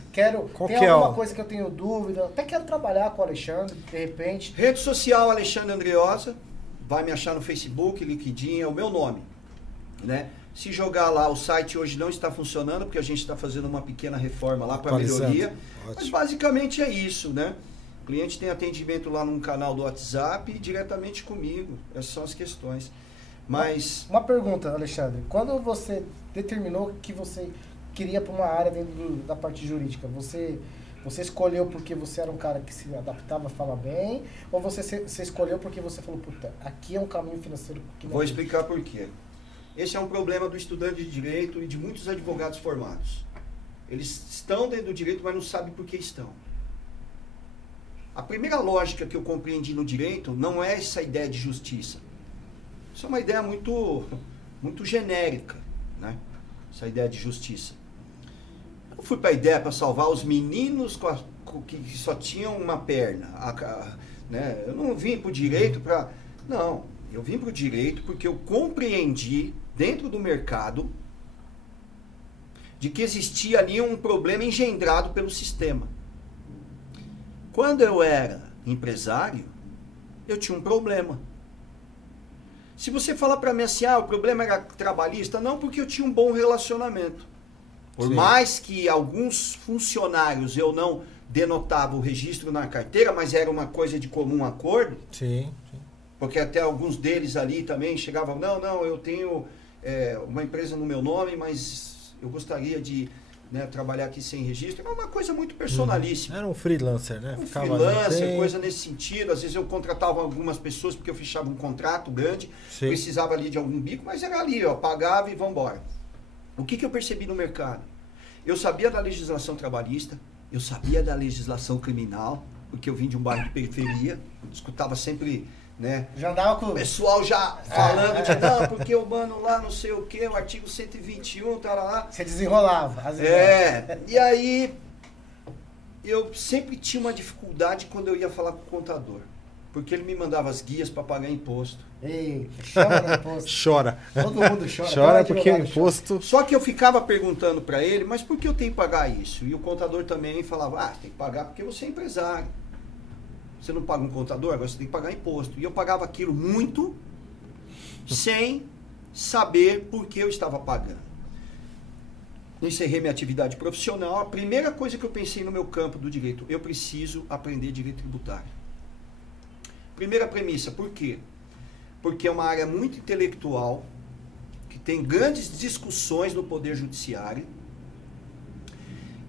Tem alguma coisa que eu tenho dúvida. Até quero trabalhar com o Alexandre, de repente. Rede social Alexandre Andreosa. Vai me achar no Facebook, LinkedIn, é o meu nome. Né? Se jogar lá, o site hoje não está funcionando, porque a gente está fazendo uma pequena reforma lá para melhoria. Ótimo. Mas basicamente é isso, né? O cliente tem atendimento lá num canal do WhatsApp e diretamente comigo. Essas são as questões. Mas... Uma pergunta, Alexandre. Quando você determinou que você queria para uma área dentro da parte jurídica, você escolheu porque você era um cara que se adaptava a falar bem? Ou você escolheu porque você falou, puta, aqui é um caminho financeiro que não... Vou explicar por quê. Esse é um problema do estudante de direito e de muitos advogados formados. Eles estão dentro do direito, mas não sabem por que estão. A primeira lógica que eu compreendi no direito não é essa ideia de justiça. Isso é uma ideia muito genérica, né? Essa ideia de justiça. Eu fui para a ideia para salvar os meninos que só tinham uma perna. Né? Eu não vim para o direito para... Não, eu vim para o direito porque eu compreendi dentro do mercado de que existia ali um problema engendrado pelo sistema. Quando eu era empresário, eu tinha um problema. Se você falar para mim assim, o problema era trabalhista, não, porque eu tinha um bom relacionamento. Por mais que alguns funcionários eu não denotava o registro na carteira, mas era uma coisa de comum acordo. Sim. Porque até alguns deles ali também chegavam, não, eu tenho uma empresa no meu nome, mas eu gostaria de trabalhar aqui sem registro. É uma coisa muito personalíssima. Era um freelancer, né? Freelancer, coisa nesse sentido. Às vezes eu contratava algumas pessoas porque eu fechava um contrato grande, precisava ali de algum bico, mas era ali, pagava e vamos embora. O que eu percebi no mercado? Eu sabia da legislação trabalhista, eu sabia da legislação criminal, porque eu vim de um bairro de periferia, escutava sempre... Né? Já andava com o pessoal já falando de não, porque o mano lá não sei o que, o artigo 121, tá lá. Você desenrolava. E aí eu sempre tinha uma dificuldade quando eu ia falar com o contador, porque ele me mandava as guias para pagar imposto. Ei, chora no imposto. Chora. Todo mundo chora. Chora porque o imposto... Só que eu ficava perguntando para ele, mas por que eu tenho que pagar isso? E o contador também falava, tem que pagar porque você é empresário. Você não paga um contador, agora você tem que pagar imposto. E eu pagava aquilo muito sem saber por que eu estava pagando. Encerrei minha atividade profissional. A primeira coisa que eu pensei no meu campo do direito, eu preciso aprender direito tributário. Primeira premissa, por quê? Porque é uma área muito intelectual, que tem grandes discussões no Poder Judiciário.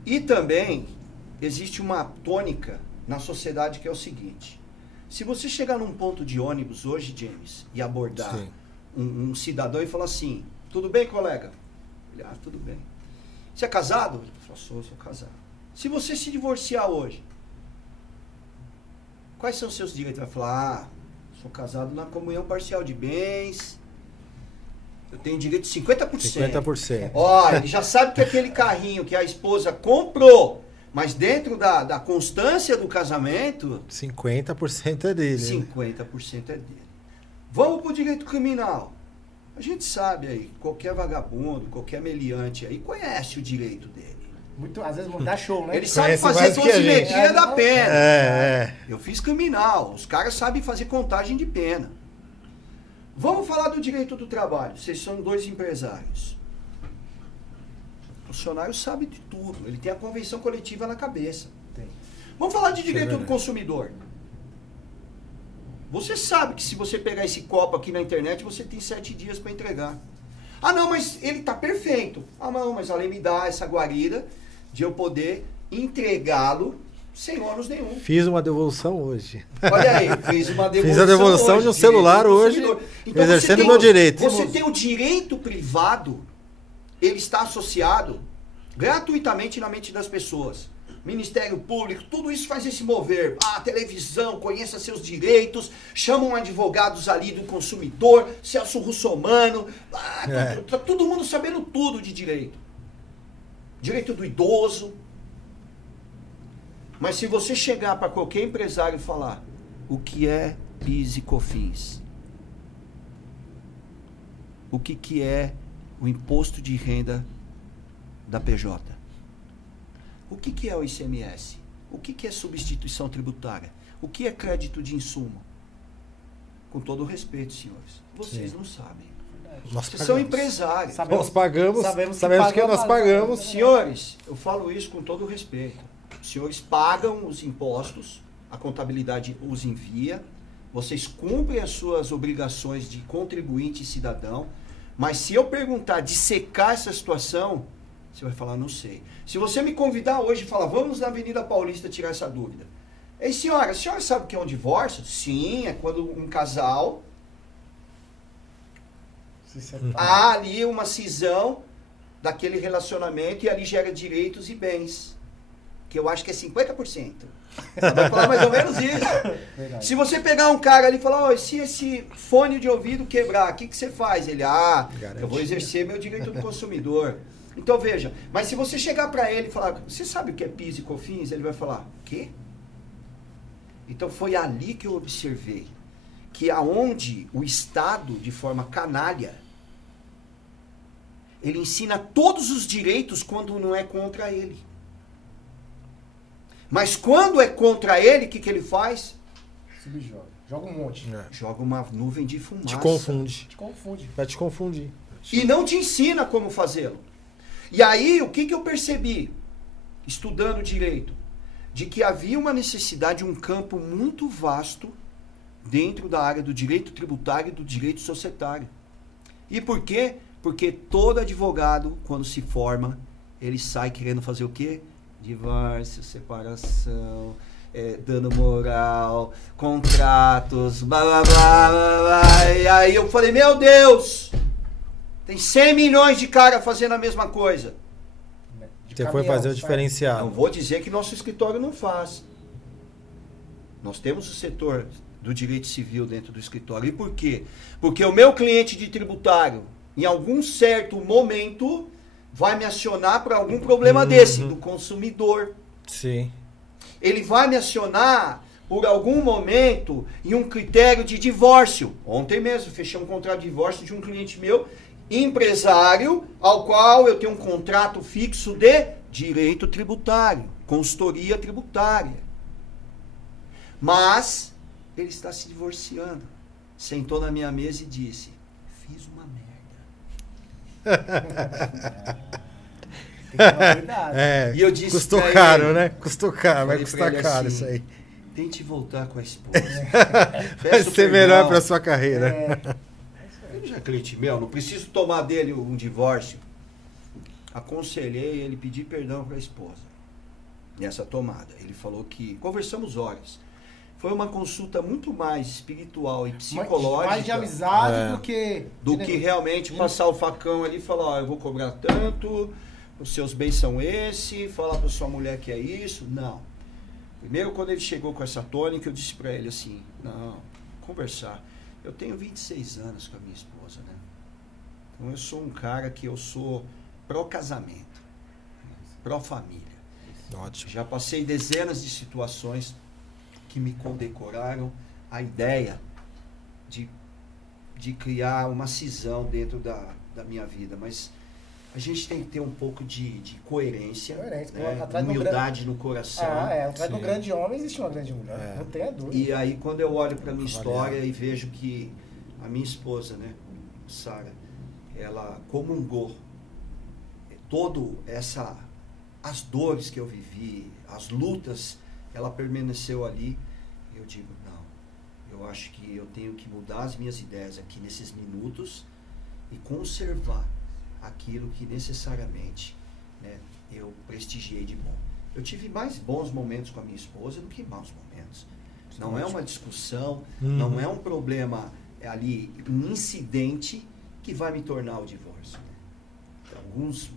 E também existe uma tônica na sociedade que é o seguinte: se você chegar num ponto de ônibus hoje, James, e abordar um cidadão e falar assim, tudo bem, colega? Ele, tudo bem. Você é casado? Ele falou, sou casado. Se você se divorciar hoje, quais são os seus direitos? Ele vai falar, sou casado na comunhão parcial de bens, eu tenho direito de 50%. 50%. Ele já sabe que aquele carrinho que a esposa comprou, mas dentro da constância do casamento... 50% é dele. 50% é dele. Vamos para o direito criminal. A gente sabe aí, qualquer vagabundo, qualquer meliante aí conhece o direito dele. Às vezes dá show, né? Ele sabe fazer dosimetria da pena. Eu fiz criminal. Os caras sabem fazer contagem de pena. Vamos falar do direito do trabalho. Vocês são 2 empresários. O funcionário sabe de tudo. Ele tem a convenção coletiva na cabeça. Vamos falar de direito do consumidor. Você sabe que se você pegar esse copo aqui na internet, você tem 7 dias para entregar. Não, mas ele está perfeito. Não, mas a lei me dá essa guarida de eu poder entregá-lo sem ônus nenhum. Fiz uma devolução hoje. Olha aí, fiz uma devolução. Fiz a devolução hoje, de um celular hoje, então, exercendo meu direito. Você tem o direito privado, ele está associado gratuitamente na mente das pessoas. Ministério Público, tudo isso faz esse mover. Ah, televisão, conheça seus direitos, chamam advogados ali do consumidor, Celso Russomano, tá todo mundo sabendo tudo de direito. Direito do idoso. Mas se você chegar para qualquer empresário e falar o que é PIS e COFINS, o que é o imposto de renda da PJ, o que é o ICMS, o que é substituição tributária, o que é crédito de insumo, com todo o respeito, senhores, vocês não sabem. Vocês são empresários. Nós pagamos, sabemos que nós pagamos. Senhores, eu falo isso com todo o respeito. Os senhores pagam os impostos, a contabilidade os envia, vocês cumprem as suas obrigações de contribuinte e cidadão, mas se eu perguntar de secar essa situação, você vai falar, não sei. Se você me convidar hoje e falar, vamos na Avenida Paulista tirar essa dúvida. Ei, senhora, a senhora sabe o que é um divórcio? Sim, é quando um casal há ali uma cisão daquele relacionamento e ali gera direitos e bens. Que eu acho que é 50%. Ela vai falar mais ou menos isso. Verdade. Se você pegar um cara ali e falar, se esse fone de ouvido quebrar, o que você faz? Ele, eu vou exercer meu direito do consumidor. Então veja, mas se você chegar para ele e falar, você sabe o que é PIS e COFINS? Ele vai falar, o quê? Então foi ali que eu observei que aonde o Estado, de forma canalha, ele ensina todos os direitos quando não é contra ele. Mas quando é contra ele, o que ele faz? Subjoga. Joga um monte. Joga uma nuvem de fumaça. Te confunde. Te confunde. Vai te confundir. E não te ensina como fazê-lo. E aí, o que eu percebi, estudando direito? De que havia uma necessidade, um campo muito vasto dentro da área do direito tributário e do direito societário. E por quê? Porque todo advogado, quando se forma, ele sai querendo fazer o quê? Divórcio, separação, dano moral, contratos, blá blá blá blá blá. E aí eu falei, meu Deus, tem 100 milhões de caras fazendo a mesma coisa. Você foi fazer o diferencial. Não vou dizer que nosso escritório não faz. Nós temos o setor do direito civil dentro do escritório. E por quê? Porque o meu cliente de tributário, em algum certo momento, vai me acionar por algum problema desse, do consumidor. Sim. Ele vai me acionar por algum momento em um critério de divórcio. Ontem mesmo, fechei um contrato de divórcio de um cliente meu, empresário, ao qual eu tenho um contrato fixo de direito tributário, consultoria tributária. Mas ele está se divorciando. Sentou na minha mesa e disse, fiz uma merda. Tem que tomar cuidado. E eu disse custou caro, né? Custou caro, vai custar caro assim, isso aí. Tente voltar com a esposa. Vai ser melhor para sua carreira. Ele já é cliente meu, não preciso tomar dele um divórcio. Aconselhei ele pedir perdão para a esposa nessa tomada. Ele falou que conversamos horas. Foi uma consulta muito mais espiritual e psicológica. Mais de amizade do que realmente passar o facão ali e falar, eu vou cobrar tanto, os seus bens são esse, falar para sua mulher que é isso. Não. Primeiro, quando ele chegou com essa tônica, eu disse para ele assim, não, conversar. Eu tenho 26 anos com a minha esposa, né? Então eu sou um cara que eu sou pró-casamento, pró-família. Ótimo. Já passei dezenas de situações que me condecoraram a ideia de criar uma cisão dentro da minha vida, mas a gente tem que ter um pouco de coerência, né? Humildade no coração. Atrás de um grande homem existe uma grande mulher, não tenha dúvida. E aí quando eu olho para minha história e vejo que a minha esposa, né, Sara, ela comungou as dores que eu vivi, as lutas, ela permaneceu ali. Eu digo, não, eu acho que eu tenho que mudar as minhas ideias aqui nesses minutos e conservar aquilo que necessariamente, né, eu prestigiei de bom. Eu tive mais bons momentos com a minha esposa do que maus momentos. Não é uma discussão, não é um problema ali, um incidente que vai me tornar o divórcio. Né?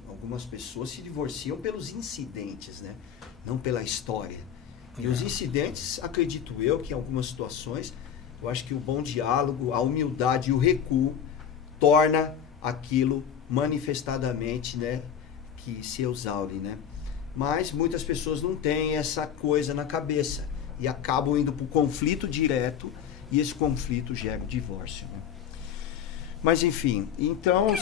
Algumas pessoas se divorciam pelos incidentes, né? não pela história. E os incidentes, acredito eu, que em algumas situações, eu acho que o bom diálogo, a humildade e o recuo torna aquilo manifestadamente, né, que se exaure, né? Mas muitas pessoas não têm essa coisa na cabeça e acabam indo para o conflito direto e esse conflito gera o divórcio, né? Mas enfim, então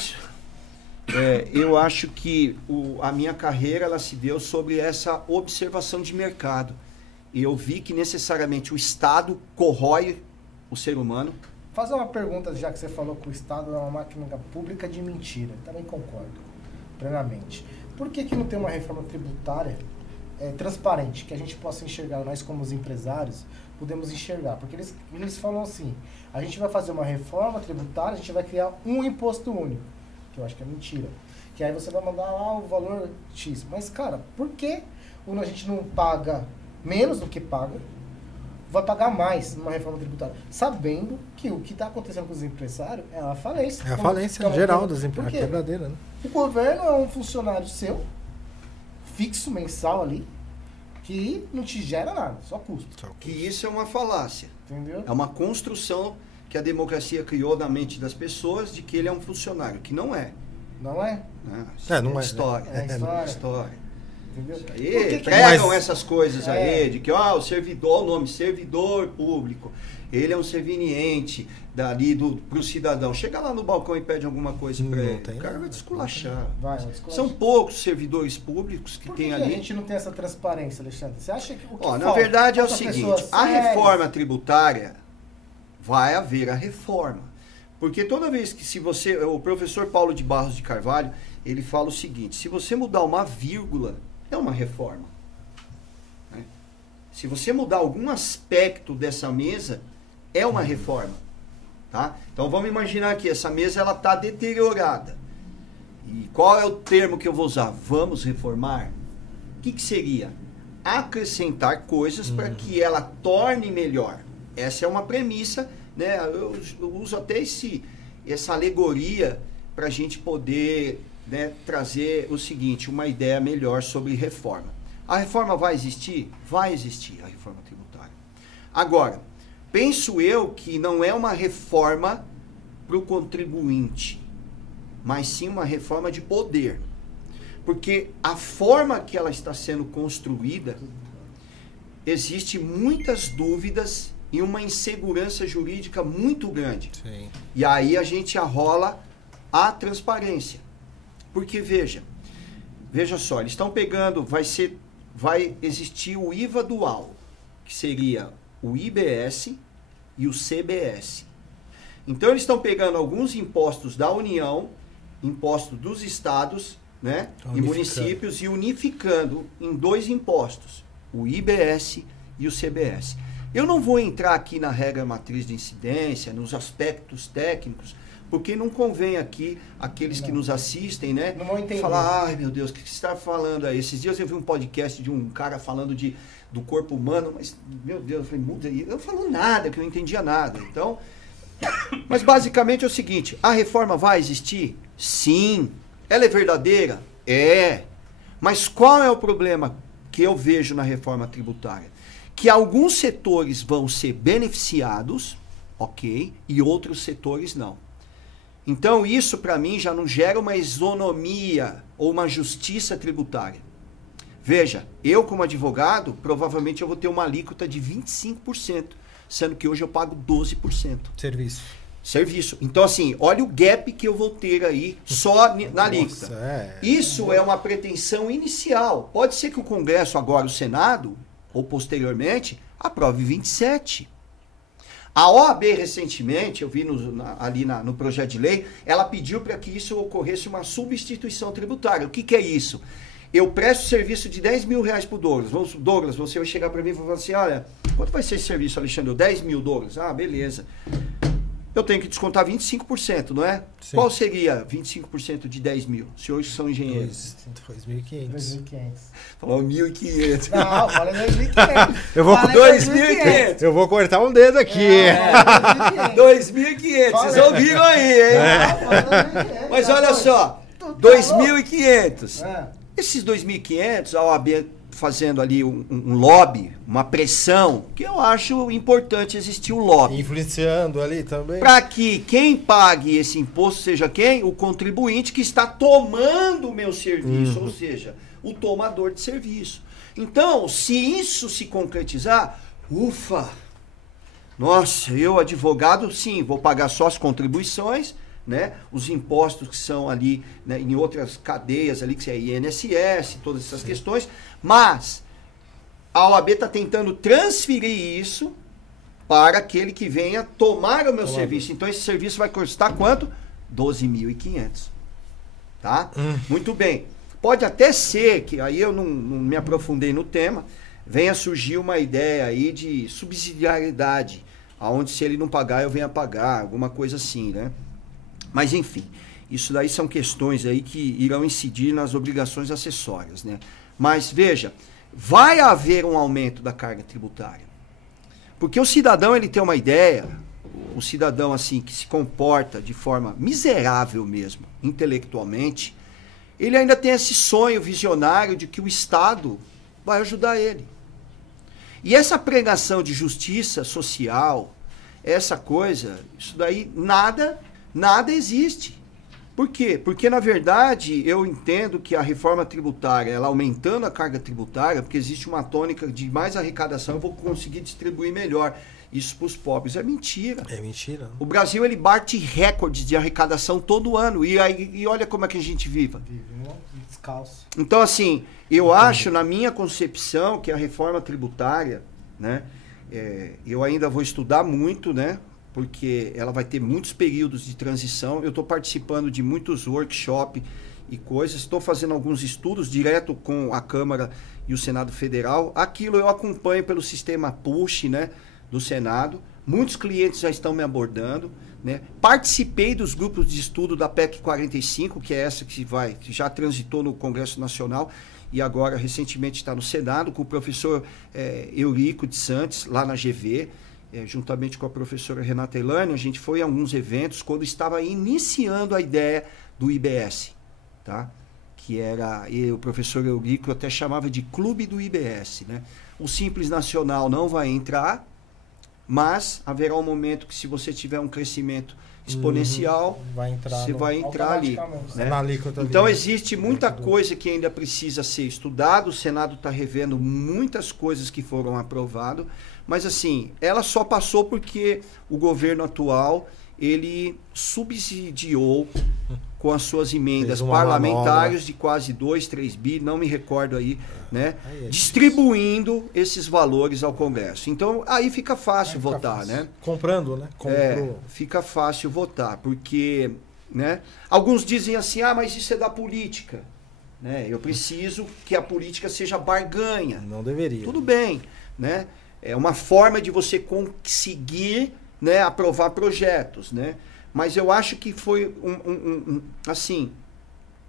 eu acho que a minha carreira ela se deu sobre essa observação de mercado. E eu vi que necessariamente o Estado corrói o ser humano. Fazer uma pergunta, já que você falou que o Estado é uma máquina pública de mentira. Também concordo, plenamente. Por que não tem uma reforma tributária transparente, que a gente possa enxergar, nós como os empresários, podemos enxergar? Porque eles falam assim, a gente vai fazer uma reforma tributária, a gente vai criar um imposto único, que eu acho que é mentira. Que aí você vai mandar lá o valor X. Mas, cara, por que a gente não paga menos do que paga, vai pagar mais numa reforma tributária, sabendo que o que está acontecendo com os empresários é a falência. É a falência geral das empresas, a quebradeira, né? O governo é um funcionário seu, fixo, mensal ali, que não te gera nada, só custo. Que isso é uma falácia. Entendeu? É uma construção que a democracia criou na mente das pessoas de que ele é um funcionário, que não é. Não é? Não é história. É história. Entendeu? Aí pregam essas coisas aí, de que o servidor, o nome servidor público, ele é um serviente dali pro cidadão. Chega lá no balcão e pede alguma coisa para ele. O cara vai desculachar. São poucos servidores públicos que tem ali. Por que a gente não tem essa transparência, Alexandre? Você acha que o que na verdade é o seguinte, a reforma tributária, vai haver a reforma. Porque toda vez que o professor Paulo de Barros de Carvalho, ele fala o seguinte, se você mudar uma vírgula, é uma reforma. Né? Se você mudar algum aspecto dessa mesa, é uma reforma. Tá? Então vamos imaginar que essa mesa ela está deteriorada. E qual é o termo que eu vou usar? Vamos reformar? O que seria? Acrescentar coisas para que ela torne melhor. Essa é uma premissa, né? Eu uso até essa alegoria para a gente poder, né, trazer o seguinte, uma ideia melhor sobre reforma. A reforma vai existir? Vai existir a reforma tributária. Agora, penso eu que não é uma reforma para o contribuinte, mas sim uma reforma de poder. Porque a forma que ela está sendo construída, existe muitas dúvidas e uma insegurança jurídica muito grande. Sim. E aí a gente arrola a transparência. Porque veja só, eles estão pegando, vai existir o IVA dual, que seria o IBS e o CBS. Então eles estão pegando alguns impostos da União, impostos dos estados, né, e municípios, e unificando em 2 impostos, o IBS e o CBS. Eu não vou entrar aqui na regra matriz de incidência, nos aspectos técnicos, porque não convém aqui aqueles que nos assistem, né? Não vão entender. Falar, ai meu Deus, o que você está falando aí? Esses dias eu vi um podcast de um cara falando do corpo humano, mas, meu Deus, eu falei, muda aí. Eu não falo nada, que eu não entendia nada. Então, mas basicamente é o seguinte, a reforma vai existir? Sim. Ela é verdadeira? É. Mas qual é o problema que eu vejo na reforma tributária? Que alguns setores vão ser beneficiados, ok, e outros setores não. Então isso para mim já não gera uma isonomia ou uma justiça tributária. Veja, eu como advogado, provavelmente eu vou ter uma alíquota de 25%, sendo que hoje eu pago 12%. Serviço. Então assim, olha o gap que eu vou ter aí só na alíquota. Isso é uma pretensão inicial. Pode ser que o Congresso agora, o Senado, ou posteriormente, aprove 27%. A OAB recentemente, eu vi ali no projeto de lei, ela pediu para que isso ocorresse uma substituição tributária. O que é isso? Eu presto serviço de 10 mil reais para o Douglas. Douglas, você vai chegar para mim e falar assim, olha, quanto vai ser esse serviço, Alexandre? 10 mil, Douglas. Ah, beleza. Eu tenho que descontar 25%, não é? Sim. Qual seria 25% de 10 mil? Os senhores são engenheiros. 2.500. Falou 1.500. Não, fala 2.500. Eu vou com 2.500. Eu vou cortar um dedo aqui. 2.500. Vocês ouviram aí, hein? Mas olha só, 2.500. Esses 2.500, a OAB fazendo ali um lobby, uma pressão, que eu acho importante existir o lobby. Influenciando ali também. Para que quem pague esse imposto seja quem? O contribuinte que está tomando o meu serviço, ou seja, o tomador de serviço. Então, se isso se concretizar, ufa! Nossa, eu, advogado, sim, vou pagar só as contribuições, né? Os impostos que são ali, né, em outras cadeias ali, que é INSS, todas essas questões, mas a OAB está tentando transferir isso para aquele que venha tomar o meu serviço. Então esse serviço vai custar quanto? 12.500. Tá? Muito bem. Pode até ser que, aí eu não me aprofundei no tema, venha surgir uma ideia aí de subsidiariedade, aonde se ele não pagar, eu venha pagar, alguma coisa assim, né? Mas enfim, isso daí são questões aí que irão incidir nas obrigações acessórias, né? Mas veja, vai haver um aumento da carga tributária. Porque o cidadão, ele tem uma ideia, o cidadão assim que se comporta de forma miserável mesmo, intelectualmente, ele ainda tem esse sonho visionário de que o Estado vai ajudar ele. E essa pregação de justiça social, essa coisa, isso daí nada existe. Por quê? Porque, na verdade, eu entendo que a reforma tributária, ela aumentando a carga tributária, porque existe uma tônica de mais arrecadação, eu vou conseguir distribuir melhor isso para os pobres. É mentira. É mentira. O Brasil, ele bate recordes de arrecadação todo ano. E olha como é que a gente vive. Descalço. Então, assim, eu acho, na minha concepção, que a reforma tributária, né, eu ainda vou estudar muito, né, porque ela vai ter muitos períodos de transição. Eu estou participando de muitos workshops e coisas, estou fazendo alguns estudos direto com a Câmara e o Senado Federal. Aquilo eu acompanho pelo sistema push, né, do Senado. Muitos clientes já estão me abordando, né? Participei dos grupos de estudo da PEC 45, que é essa que já transitou no Congresso Nacional e agora recentemente está no Senado, com o professor Eurico de Santos, lá na GV. Juntamente com a professora Renata Elane, a gente foi a alguns eventos quando estava iniciando a ideia do IBS, tá? Que era, o professor Eurico até chamava de Clube do IBS, né? O Simples Nacional não vai entrar, mas haverá um momento que, se você tiver um crescimento exponencial, você vai entrar ali. Né? Então existe muita coisa que ainda precisa ser estudada, o Senado está revendo muitas coisas que foram aprovadas, mas assim, ela só passou porque o governo atual, ele subsidiou com as suas emendas parlamentares de quase 2, 3 bi, não me recordo aí, né? Distribuindo esses valores ao Congresso. Então, aí fica fácil votar, né? Comprando, né? Fica fácil votar, porque, né? Alguns dizem assim, mas isso é da política, né? Eu preciso que a política seja barganha. Não deveria. Tudo bem, né? É uma forma de você conseguir, né, aprovar projetos, né? Mas eu acho que foi assim,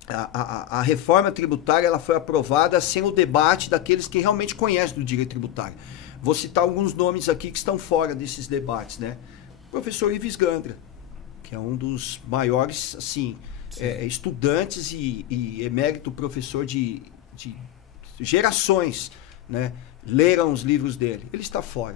a reforma tributária, ela foi aprovada sem o debate daqueles que realmente conhecem do direito tributário. Vou citar alguns nomes aqui que estão fora desses debates, né? O professor Ives Gandra, que é um dos maiores, assim, estudantes e emérito professor de gerações, né? Leram os livros dele. Ele está fora.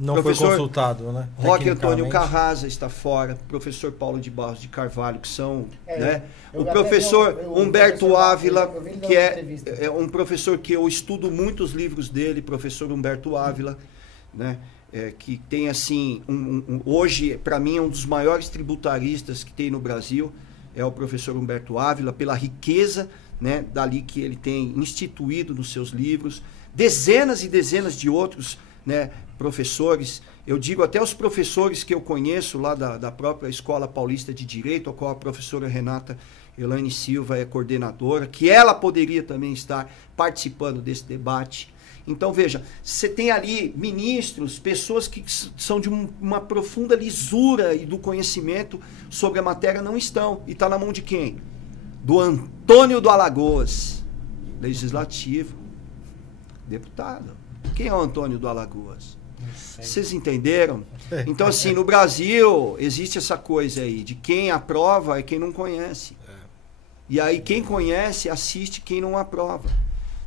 Não foi consultado, né? Roque Antônio Carrasa está fora. Professor Paulo de Barros de Carvalho, que são... né? O professor Humberto Ávila, que é um professor que eu estudo muito os livros dele, professor Humberto Ávila, né? Que tem, assim, hoje, para mim, é um dos maiores tributaristas que tem no Brasil, é o professor Humberto Ávila, pela riqueza, né, dali que ele tem instituído nos seus livros. Dezenas e dezenas de outros, né, professores, eu digo até os professores que eu conheço lá da própria Escola Paulista de Direito, a qual a professora Renata Elane Silva é coordenadora, que ela poderia também estar participando desse debate. Então, veja, você tem ali ministros, pessoas que são de uma profunda lisura e do conhecimento sobre a matéria, não estão. E está na mão de quem? Do Antônio do Alagoas, legislativo, deputado. Quem é o Antônio do Alagoas? Vocês entenderam? Então, assim, no Brasil, existe essa coisa aí, de quem aprova e quem não conhece. E aí quem conhece, assiste, quem não aprova.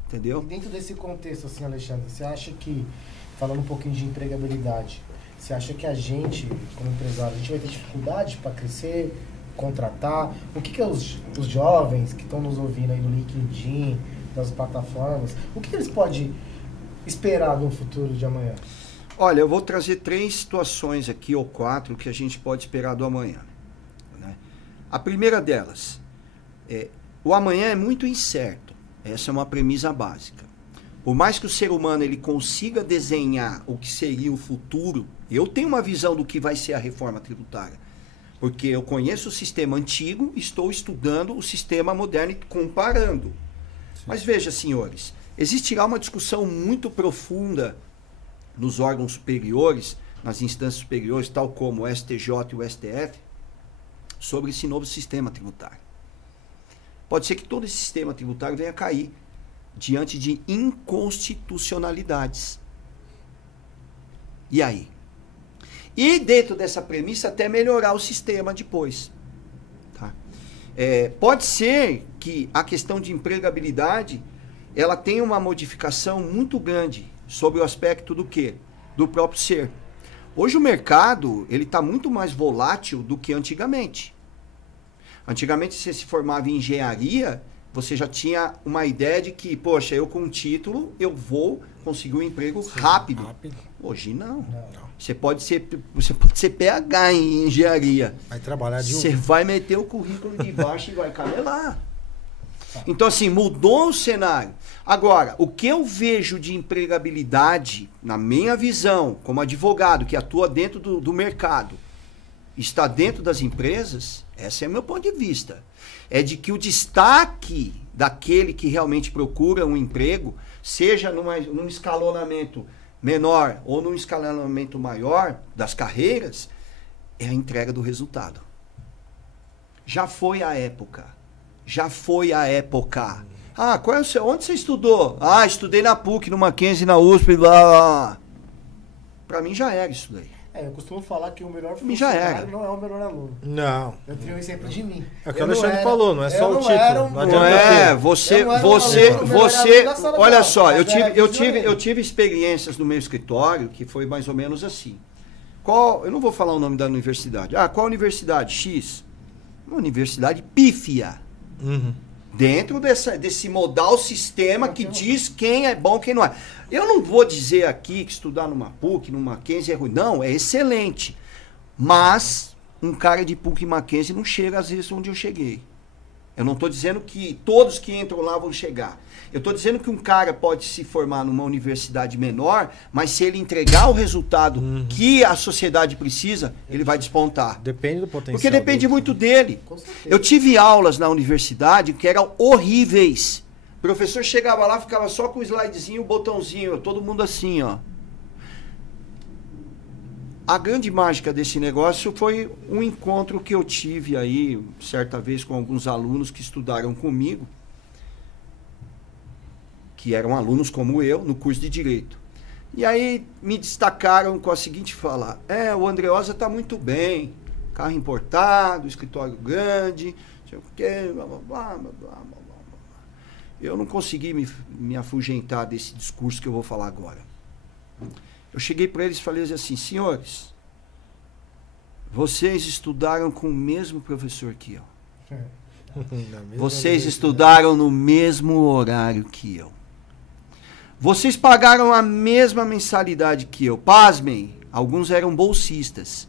Entendeu? E dentro desse contexto, assim, Alexandre, você acha que, falando um pouquinho de empregabilidade, você acha que a gente, como empresário, a gente vai ter dificuldade para crescer, contratar? O que os jovens que estão nos ouvindo aí no LinkedIn, das plataformas, o que eles podem esperar no futuro de amanhã? Olha, eu vou trazer 3 situações aqui, ou 4, que a gente pode esperar do amanhã. Né? A primeira delas, o amanhã é muito incerto. Essa é uma premissa básica. Por mais que o ser humano ele consiga desenhar o que seria o futuro, eu tenho uma visão do que vai ser a reforma tributária. Porque eu conheço o sistema antigo, estou estudando o sistema moderno e comparando. Sim. Mas veja, senhores, existirá uma discussão muito profunda nos órgãos superiores, nas instâncias superiores, tal como o STJ e o STF, sobre esse novo sistema tributário. Pode ser que todo esse sistema tributário venha a cair diante de inconstitucionalidades. E aí? E dentro dessa premissa até melhorar o sistema depois. Tá? Pode ser que a questão de empregabilidade ela tenha uma modificação muito grande sobre o aspecto do quê? Do próprio ser. Hoje o mercado ele está muito mais volátil do que antigamente. Antigamente, você se formava em engenharia, você já tinha uma ideia de que, poxa, eu com um título, eu vou conseguir um emprego rápido. Hoje não. Você pode ser PH em engenharia. Vai trabalhar de Você vai meter o currículo de baixo e vai camelar. Então, assim, mudou o cenário. Agora, o que eu vejo de empregabilidade, na minha visão, como advogado que atua dentro do mercado, está dentro das empresas, esse é o meu ponto de vista. É de que o destaque daquele que realmente procura um emprego, seja num escalonamento menor ou num escalonamento maior das carreiras, é a entrega do resultado. Já foi a época. Já foi a época. Ah, qual é o seu? Onde você estudou? Ah, estudei na PUC, no Mackenzie, na USP, blá, blá. Pra mim já era isso daí. Eu costumo falar que o melhor funcionário não é o melhor aluno. Não. Eu tenho um exemplo de mim. É o que o Alexandre falou, não é só o título. Olha só, eu tive experiências no meu escritório que foi mais ou menos assim. Eu não vou falar o nome da universidade. Qual universidade? X. Uma universidade pífia. Uhum. Dentro desse modal sistema que diz quem é bom, quem não é. Eu não vou dizer aqui que estudar numa PUC, numa Mackenzie é ruim. Não, é excelente. Mas um cara de PUC e Mackenzie não chega às vezes onde eu cheguei. Eu não estou dizendo que todos que entram lá vão chegar. Eu estou dizendo que um cara pode se formar numa universidade menor, mas se ele entregar o resultado que a sociedade precisa, ele vai despontar. Depende do potencial. Porque depende muito dele. Eu tive aulas na universidade que eram horríveis. O professor chegava lá, ficava só com o slidezinho, o botãozinho, todo mundo assim, ó. A grande mágica desse negócio foi um encontro que eu tive aí, certa vez, com alguns alunos que estudaram comigo, que eram alunos como eu, no curso de Direito. E aí me destacaram com a seguinte fala: o Andreosa está muito bem, carro importado, escritório grande, não sei o quê, blá, blá, blá, blá, blá, blá. Eu não consegui me afugentar desse discurso que eu vou falar agora. Eu cheguei para eles e falei assim: senhores, vocês estudaram com o mesmo professor que eu. Vocês estudaram no mesmo horário que eu. Vocês pagaram a mesma mensalidade que eu. Pasmem, alguns eram bolsistas.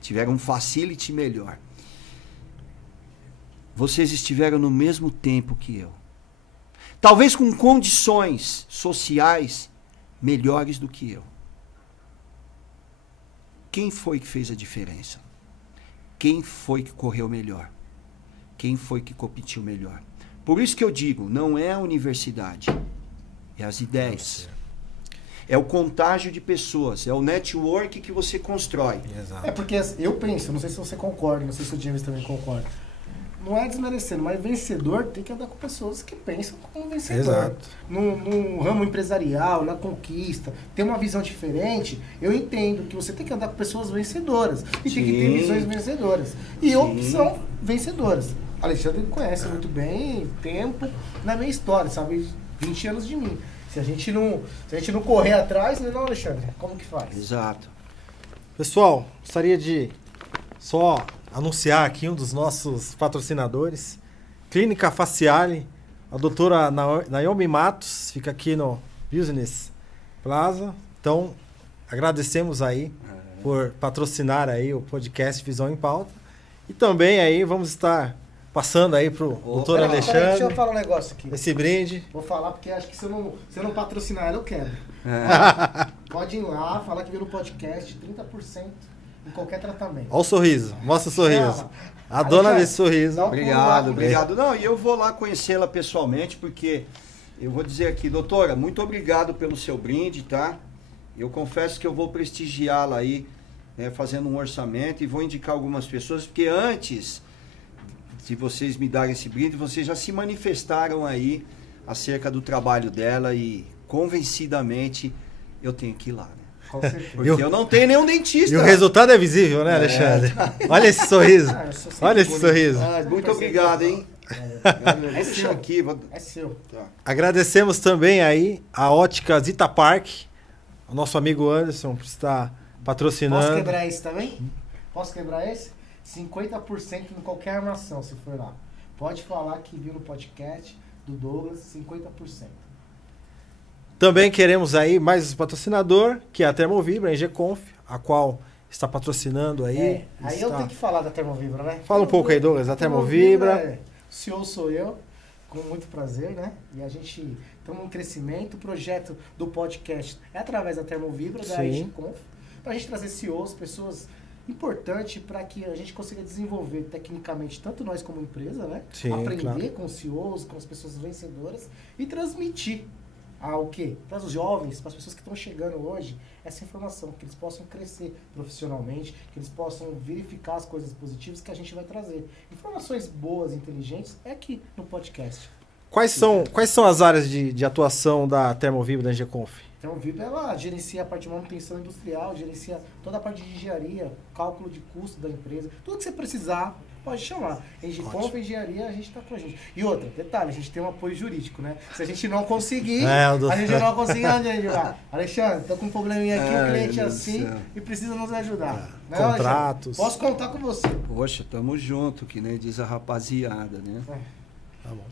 Tiveram um facility melhor. Vocês estiveram no mesmo tempo que eu. Talvez com condições sociais melhores do que eu. Quem foi que fez a diferença? Quem foi que correu melhor? Quem foi que competiu melhor? Por isso que eu digo, não é a universidade, é as ideias. É o contágio de pessoas, é o network que você constrói. Exato. É porque eu penso, não sei se você concorda, não sei se o James também concorda. Não é desmerecendo, mas vencedor tem que andar com pessoas que pensam como vencedor. Exato. No ramo empresarial, na conquista, ter uma visão diferente, eu entendo que você tem que andar com pessoas vencedoras. E tem que ter visões vencedoras. E opção vencedoras. Alexandre me conhece muito bem, tempo na minha história, sabe? 20 anos de mim. Se a gente não correr atrás, né, não, Alexandre? Como que faz? Exato. Pessoal, gostaria de só anunciar aqui um dos nossos patrocinadores, Clínica Faciale, a doutora Naomi Matos, fica aqui no Business Plaza. Então, agradecemos aí por patrocinar aí o podcast Visão em Pauta. E também aí vamos estar passando aí pro doutor Alexandre. Deixa eu falar um negócio aqui. Esse brinde. Vou falar porque acho que se eu não patrocinar ela, eu quebro. Pode ir lá, falar que viu no podcast, 30% em qualquer tratamento. Olha o sorriso, mostra o sorriso. A dona desse sorriso. Obrigado. Não, e eu vou lá conhecê-la pessoalmente, porque eu vou dizer aqui, doutora, muito obrigado pelo seu brinde, tá? Eu confesso que eu vou prestigiá-la aí, fazendo um orçamento, e vou indicar algumas pessoas, porque antes de vocês me darem esse brinde, vocês já se manifestaram aí acerca do trabalho dela e convencidamente eu tenho que ir lá, né? Porque eu não tenho nenhum dentista. E o resultado é visível, né, Alexandre? Olha esse sorriso. Olha esse sorriso. Muito obrigado, hein? Seu. Aqui. É seu. Tá. Agradecemos também aí a Ótica Zita Park, o nosso amigo Anderson, que está patrocinando. Posso quebrar esse também? Posso quebrar esse? 50% em qualquer armação, se for lá. Pode falar que viu no podcast do Douglas, 50%. Também queremos aí mais um patrocinador, que é a Termovibra, a Engeconf, a qual está patrocinando aí. Aí eu tenho que falar da Termovibra, né? Fala um pouco aí, Douglas, da Termovibra. O CEO sou eu, com muito prazer, né? E a gente estamos em crescimento. O projeto do podcast é através da Termovibra, da Engeconf, para a gente trazer CEOs, pessoas importantes para que a gente consiga desenvolver tecnicamente, tanto nós como empresa, né? Sim, aprender com os CEOs, com as pessoas vencedoras e transmitir ao quê? Para os jovens, para as pessoas que estão chegando hoje, essa informação, que eles possam crescer profissionalmente, que eles possam verificar as coisas positivas que a gente vai trazer. Informações boas, inteligentes, é aqui no podcast. Quais são as áreas de atuação da Termovibra, da Engeconf? A Termovibra, ela gerencia a parte de manutenção industrial, gerencia toda a parte de engenharia, cálculo de custo da empresa, tudo que você precisar, pode chamar. Engeconf, engenharia, a gente está com a gente. E outra, detalhe, a gente tem um apoio jurídico, né? Se a gente não conseguir, a gente não conseguir onde ajudar. Alexandre, tô com um probleminha aqui, um cliente assim, e precisa nos ajudar. Né, contratos. Posso contar com você. Poxa, tamo junto, que nem diz a rapaziada, né? Tá bom.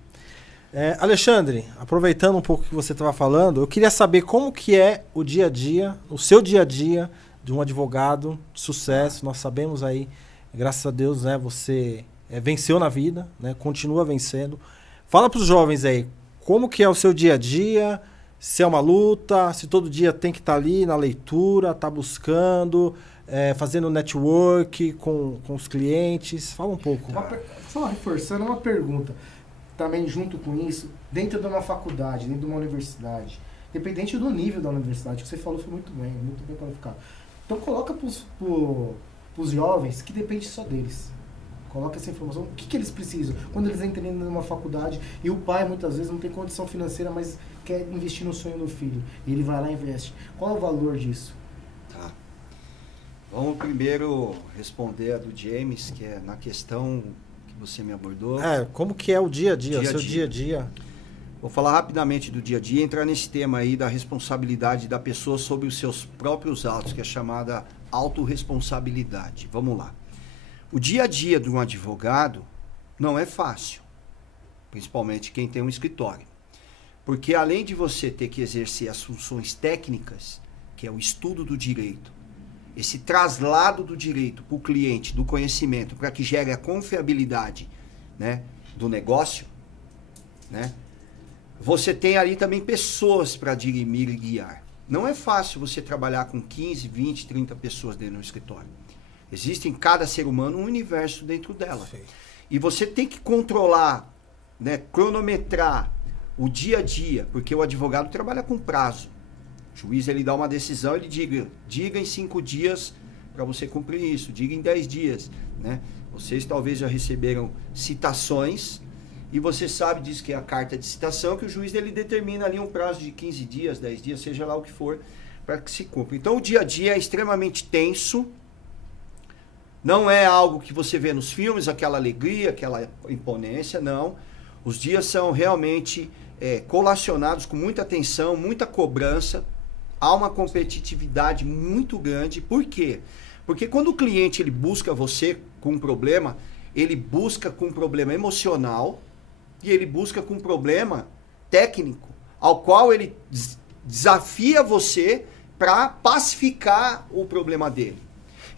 Alexandre, aproveitando um pouco que você estava falando, eu queria saber como que é o dia a dia, o seu dia a dia de um advogado de sucesso. Nós sabemos aí, graças a Deus, né, você venceu na vida, né, continua vencendo. Fala para os jovens aí, como que é o seu dia a dia, se é uma luta, se todo dia tem que estar ali na leitura, tá buscando, fazendo network com os clientes. Fala um pouco. Só reforçando uma pergunta. Também junto com isso, dentro de uma faculdade, dentro de uma universidade, dependente do nível da universidade, que você falou foi muito bem qualificado. Então coloca para os jovens que depende só deles. Coloca essa informação, o que eles precisam. Quando eles entram numa faculdade e o pai muitas vezes não tem condição financeira, mas quer investir no sonho do filho. E ele vai lá e investe. Qual é o valor disso? Tá. Vamos primeiro responder a do James, que é na questão você me abordou. Como que é o dia a dia, seu dia a dia? Vou falar rapidamente do dia a dia, entrar nesse tema aí da responsabilidade da pessoa sobre os seus próprios atos, que é chamada autorresponsabilidade. Vamos lá. O dia a dia de um advogado não é fácil, principalmente quem tem um escritório. Porque além de você ter que exercer as funções técnicas, que é o estudo do direito, esse traslado do direito para o cliente, do conhecimento, para que gere a confiabilidade, né, do negócio, né, você tem ali também pessoas para dirimir e guiar. Não é fácil você trabalhar com 15, 20, 30 pessoas dentro do escritório. Existe em cada ser humano um universo dentro dela. Sim. E você tem que controlar, né, cronometrar o dia a dia, porque o advogado trabalha com prazo. O juiz, ele dá uma decisão, ele diga em 5 dias para você cumprir isso, diga em 10 dias, né? Vocês talvez já receberam citações e você sabe disso, que é a carta de citação, que o juiz ele determina ali um prazo de 15 dias, 10 dias, seja lá o que for, para que se cumpra. Então o dia a dia é extremamente tenso, Não é algo que você vê nos filmes, aquela alegria, aquela imponência, não. Os dias são realmente colacionados com muita atenção, muita cobrança. Há uma competitividade muito grande. Por quê? Porque quando o cliente ele busca você com um problema, ele busca com um problema emocional e ele busca com um problema técnico, ao qual ele desafia você para pacificar o problema dele.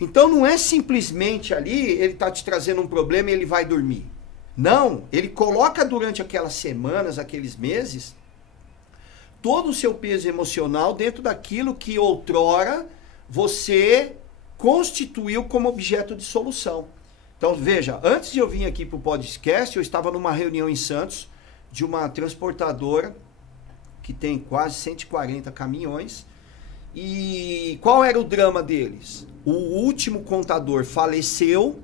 Então não é simplesmente ali ele está te trazendo um problema e ele vai dormir. Não, ele coloca durante aquelas semanas, aqueles meses, todo o seu peso emocional dentro daquilo que outrora você constituiu como objeto de solução. Então veja, antes de eu vir aqui para o podcast, eu estava numa reunião em Santos de uma transportadora que tem quase 140 caminhões. E qual era o drama deles? O último contador faleceu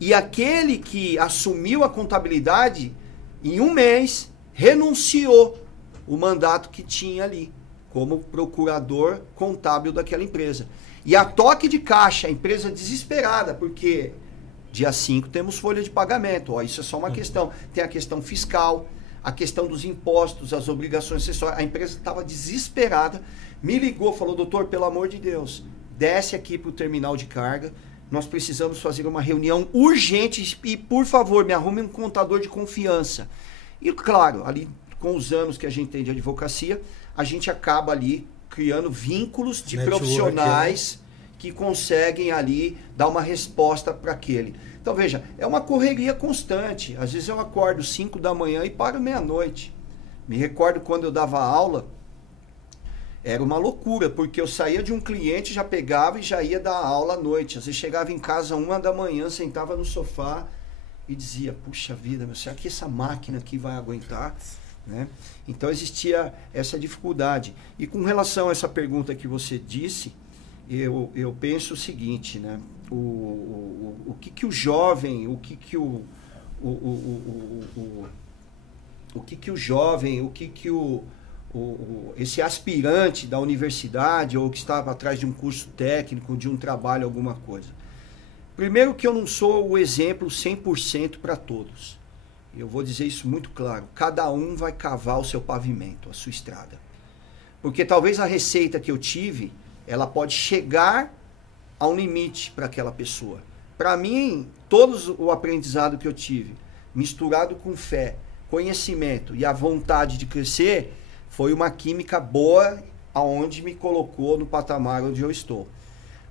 e aquele que assumiu a contabilidade, em um mês, renunciou o mandato que tinha ali, como procurador contábil daquela empresa. E a toque de caixa, a empresa desesperada, porque dia 5 temos folha de pagamento. Ó, isso é só uma questão. Tem a questão fiscal, a questão dos impostos, as obrigações acessórias. A empresa estava desesperada, me ligou, falou, doutor, pelo amor de Deus, desce aqui para o terminal de carga, nós precisamos fazer uma reunião urgente e, por favor, me arrume um contador de confiança. E, claro, ali com os anos que a gente tem de advocacia, a gente acaba ali criando vínculos de profissionais que conseguem ali dar uma resposta para aquele. Então, veja, é uma correria constante. Às vezes eu acordo 5 da manhã e paro meia-noite. Me recordo quando eu dava aula, era uma loucura, porque eu saía de um cliente, já pegava e já ia dar aula à noite. Às vezes chegava em casa 1 da manhã, sentava no sofá e dizia, puxa vida, meu, será que essa máquina aqui vai aguentar? Né? Então existia essa dificuldade. E com relação a essa pergunta que você disse, eu penso o seguinte, né? O que o jovem, esse aspirante da universidade ou que estava atrás de um curso técnico, de um trabalho, alguma coisa. Primeiro que eu não sou o exemplo 100% para todos. Eu vou dizer isso muito claro. Cada um vai cavar o seu pavimento, a sua estrada. Porque talvez a receita que eu tive, ela pode chegar a um limite para aquela pessoa. Para mim, todo o aprendizado que eu tive, misturado com fé, conhecimento e a vontade de crescer, foi uma química boa aonde me colocou no patamar onde eu estou.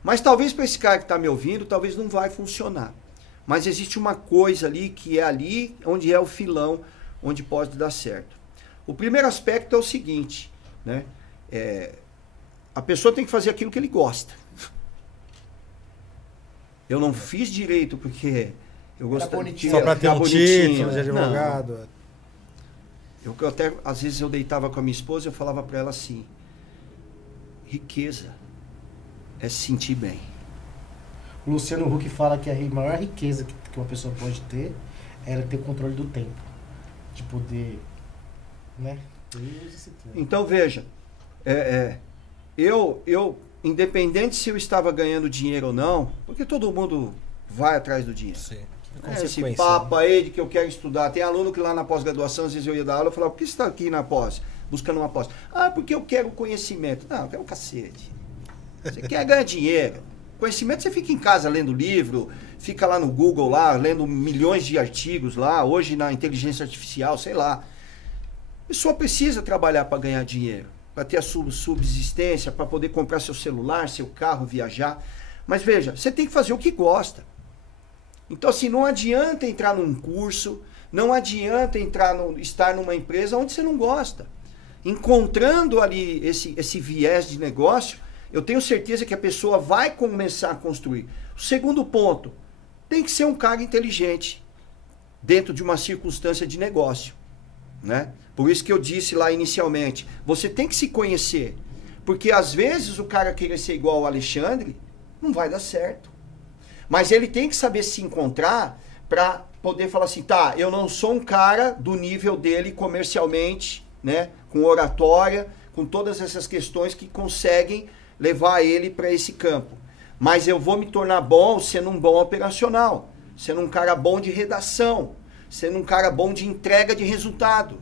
Mas talvez para esse cara que está me ouvindo, talvez não vai funcionar. Mas existe uma coisa ali que é ali onde é o filão, onde pode dar certo. O primeiro aspecto é o seguinte, né? A pessoa tem que fazer aquilo que ele gosta. Eu não fiz direito porque eu gostava de só para ter um título de advogado. Eu até, às vezes eu deitava com a minha esposa e eu falava para ela assim, riqueza é se sentir bem. O Luciano Huck fala que a maior riqueza que uma pessoa pode ter era ter controle do tempo. De poder, né? Então veja, eu independente se eu estava ganhando dinheiro ou não, porque todo mundo vai atrás do dinheiro. Sim. Esse papo aí de que eu quero estudar. Tem aluno que lá na pós-graduação, às vezes eu ia dar aula, eu falava, por que você está aqui na pós? Buscando uma pós. Ah, porque eu quero conhecimento. Não, eu quero cacete. Você quer ganhar dinheiro. Conhecimento você fica em casa lendo livro, fica lá no Google, lá, lendo milhões de artigos lá, hoje na inteligência artificial, sei lá. A pessoa precisa trabalhar para ganhar dinheiro, para ter a subsistência, para poder comprar seu celular, seu carro, viajar. Mas veja, você tem que fazer o que gosta. Então, assim, não adianta entrar num curso, não adianta estar numa empresa onde você não gosta. Encontrando ali esse viés de negócio, eu tenho certeza que a pessoa vai começar a construir. O segundo ponto, tem que ser um cara inteligente dentro de uma circunstância de negócio, né? Por isso que eu disse lá inicialmente, você tem que se conhecer. Porque às vezes o cara querer ser igual ao Alexandre, não vai dar certo. Mas ele tem que saber se encontrar para poder falar assim, tá, eu não sou um cara do nível dele comercialmente, né, com oratória, com todas essas questões que conseguem levar ele para esse campo. Mas eu vou me tornar bom sendo um bom operacional, sendo um cara bom de redação, sendo um cara bom de entrega de resultado.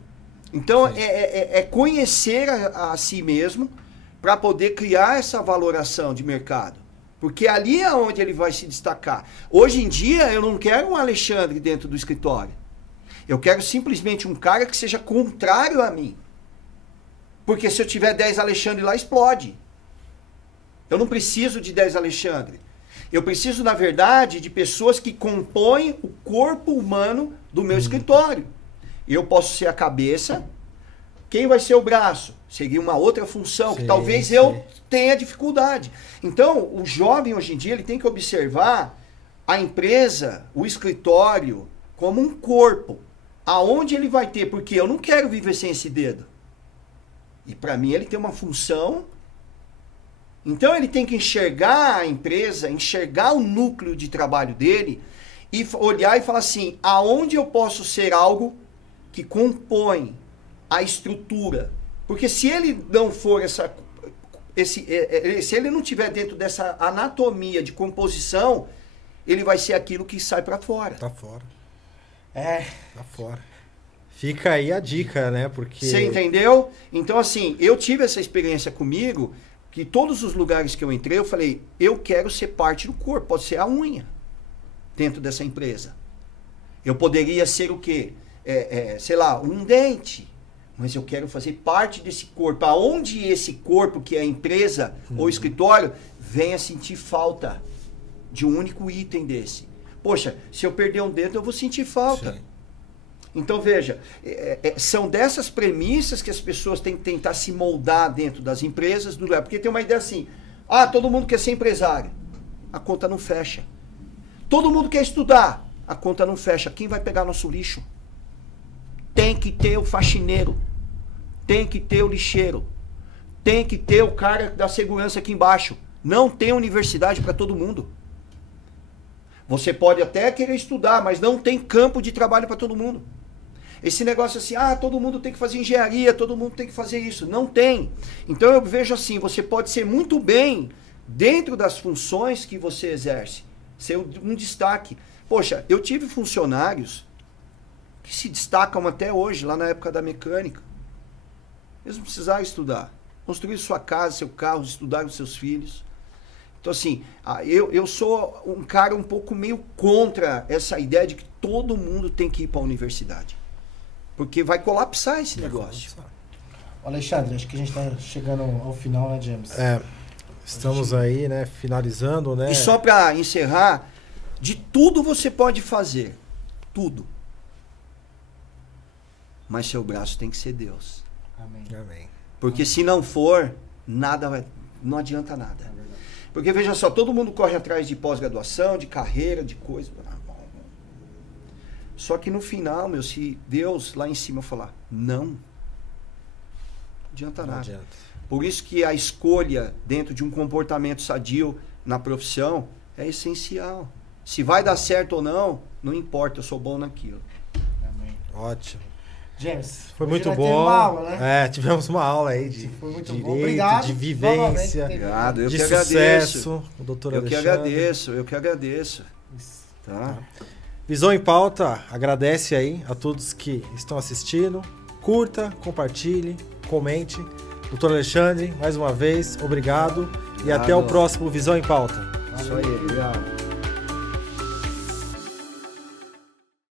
Então, é conhecer a si mesmo para poder criar essa valoração de mercado. Porque ali é onde ele vai se destacar. Hoje em dia, eu não quero um Alexandre dentro do escritório. Eu quero simplesmente um cara que seja contrário a mim. Porque se eu tiver 10 Alexandre lá, explode. Eu não preciso de 10 Alexandre. Eu preciso, na verdade, de pessoas que compõem o corpo humano do meu escritório. Eu posso ser a cabeça. Quem vai ser o braço? Seria uma outra função que talvez eu tenha dificuldade. Então, o jovem hoje em dia ele tem que observar a empresa, o escritório, como um corpo. Aonde ele vai ter? Porque eu não quero viver sem esse dedo. E para mim ele tem uma função. Então ele tem que enxergar a empresa, enxergar o núcleo de trabalho dele e olhar e falar assim, aonde eu posso ser algo que compõe a estrutura. Porque se ele não for se ele não tiver dentro dessa anatomia de composição, ele vai ser aquilo que sai para fora. Tá fora. Tá fora. Fica aí a dica, né? Porque... Você entendeu? Então, assim, eu tive essa experiência comigo, que todos os lugares que eu entrei, eu falei, eu quero ser parte do corpo, pode ser a unha dentro dessa empresa. Eu poderia ser o quê? Sei lá, um dente. Mas eu quero fazer parte desse corpo. Aonde esse corpo, que é a empresa ou escritório, venha sentir falta de um único item desse. Poxa, se eu perder um dedo, eu vou sentir falta. Sim. Então, veja, são dessas premissas que as pessoas têm que tentar se moldar dentro das empresas. Porque tem uma ideia assim, todo mundo quer ser empresário. A conta não fecha. Todo mundo quer estudar. A conta não fecha. Quem vai pegar nosso lixo? Tem que ter o faxineiro. Tem que ter o lixeiro. Tem que ter o cara da segurança aqui embaixo. Não tem universidade para todo mundo. Você pode até querer estudar, mas não tem campo de trabalho para todo mundo. Esse negócio assim, todo mundo tem que fazer engenharia, todo mundo tem que fazer isso. Não tem. Então eu vejo assim, você pode ser muito bem dentro das funções que você exerce. Ser um destaque. Poxa, eu tive funcionários que se destacam até hoje, lá na época da mecânica. Eles não precisaram estudar. Construíram sua casa, seu carro, estudaram seus filhos. Então, assim, eu sou um cara um pouco meio contra essa ideia de que todo mundo tem que ir para a universidade. Porque vai colapsar esse negócio. Alexandre, acho que a gente está chegando ao final, né, James? Estamos aí, né, finalizando, né? E só para encerrar, de tudo você pode fazer. Tudo. Mas seu braço tem que ser Deus. Amém. Porque se não for, não adianta nada. Porque veja só, todo mundo corre atrás de pós-graduação, de carreira, de coisa. Só que no final, se Deus lá em cima falar, não adianta nada. Adianta. Por isso que a escolha dentro de um comportamento sadio na profissão é essencial. Se vai dar certo ou não, não importa, eu sou bom naquilo. Amém. Ótimo. James, foi muito bom. Uma aula, né? Tivemos uma aula aí de direito, obrigado, de vivência, obrigado, eu de que sucesso. Agradeço. O doutor Alexandre. Eu que agradeço. Tá? Visão em Pauta agradece aí a todos que estão assistindo. Curta, compartilhe, comente. Doutor Alexandre, mais uma vez, obrigado. E até o próximo Visão em Pauta. Isso aí, obrigado.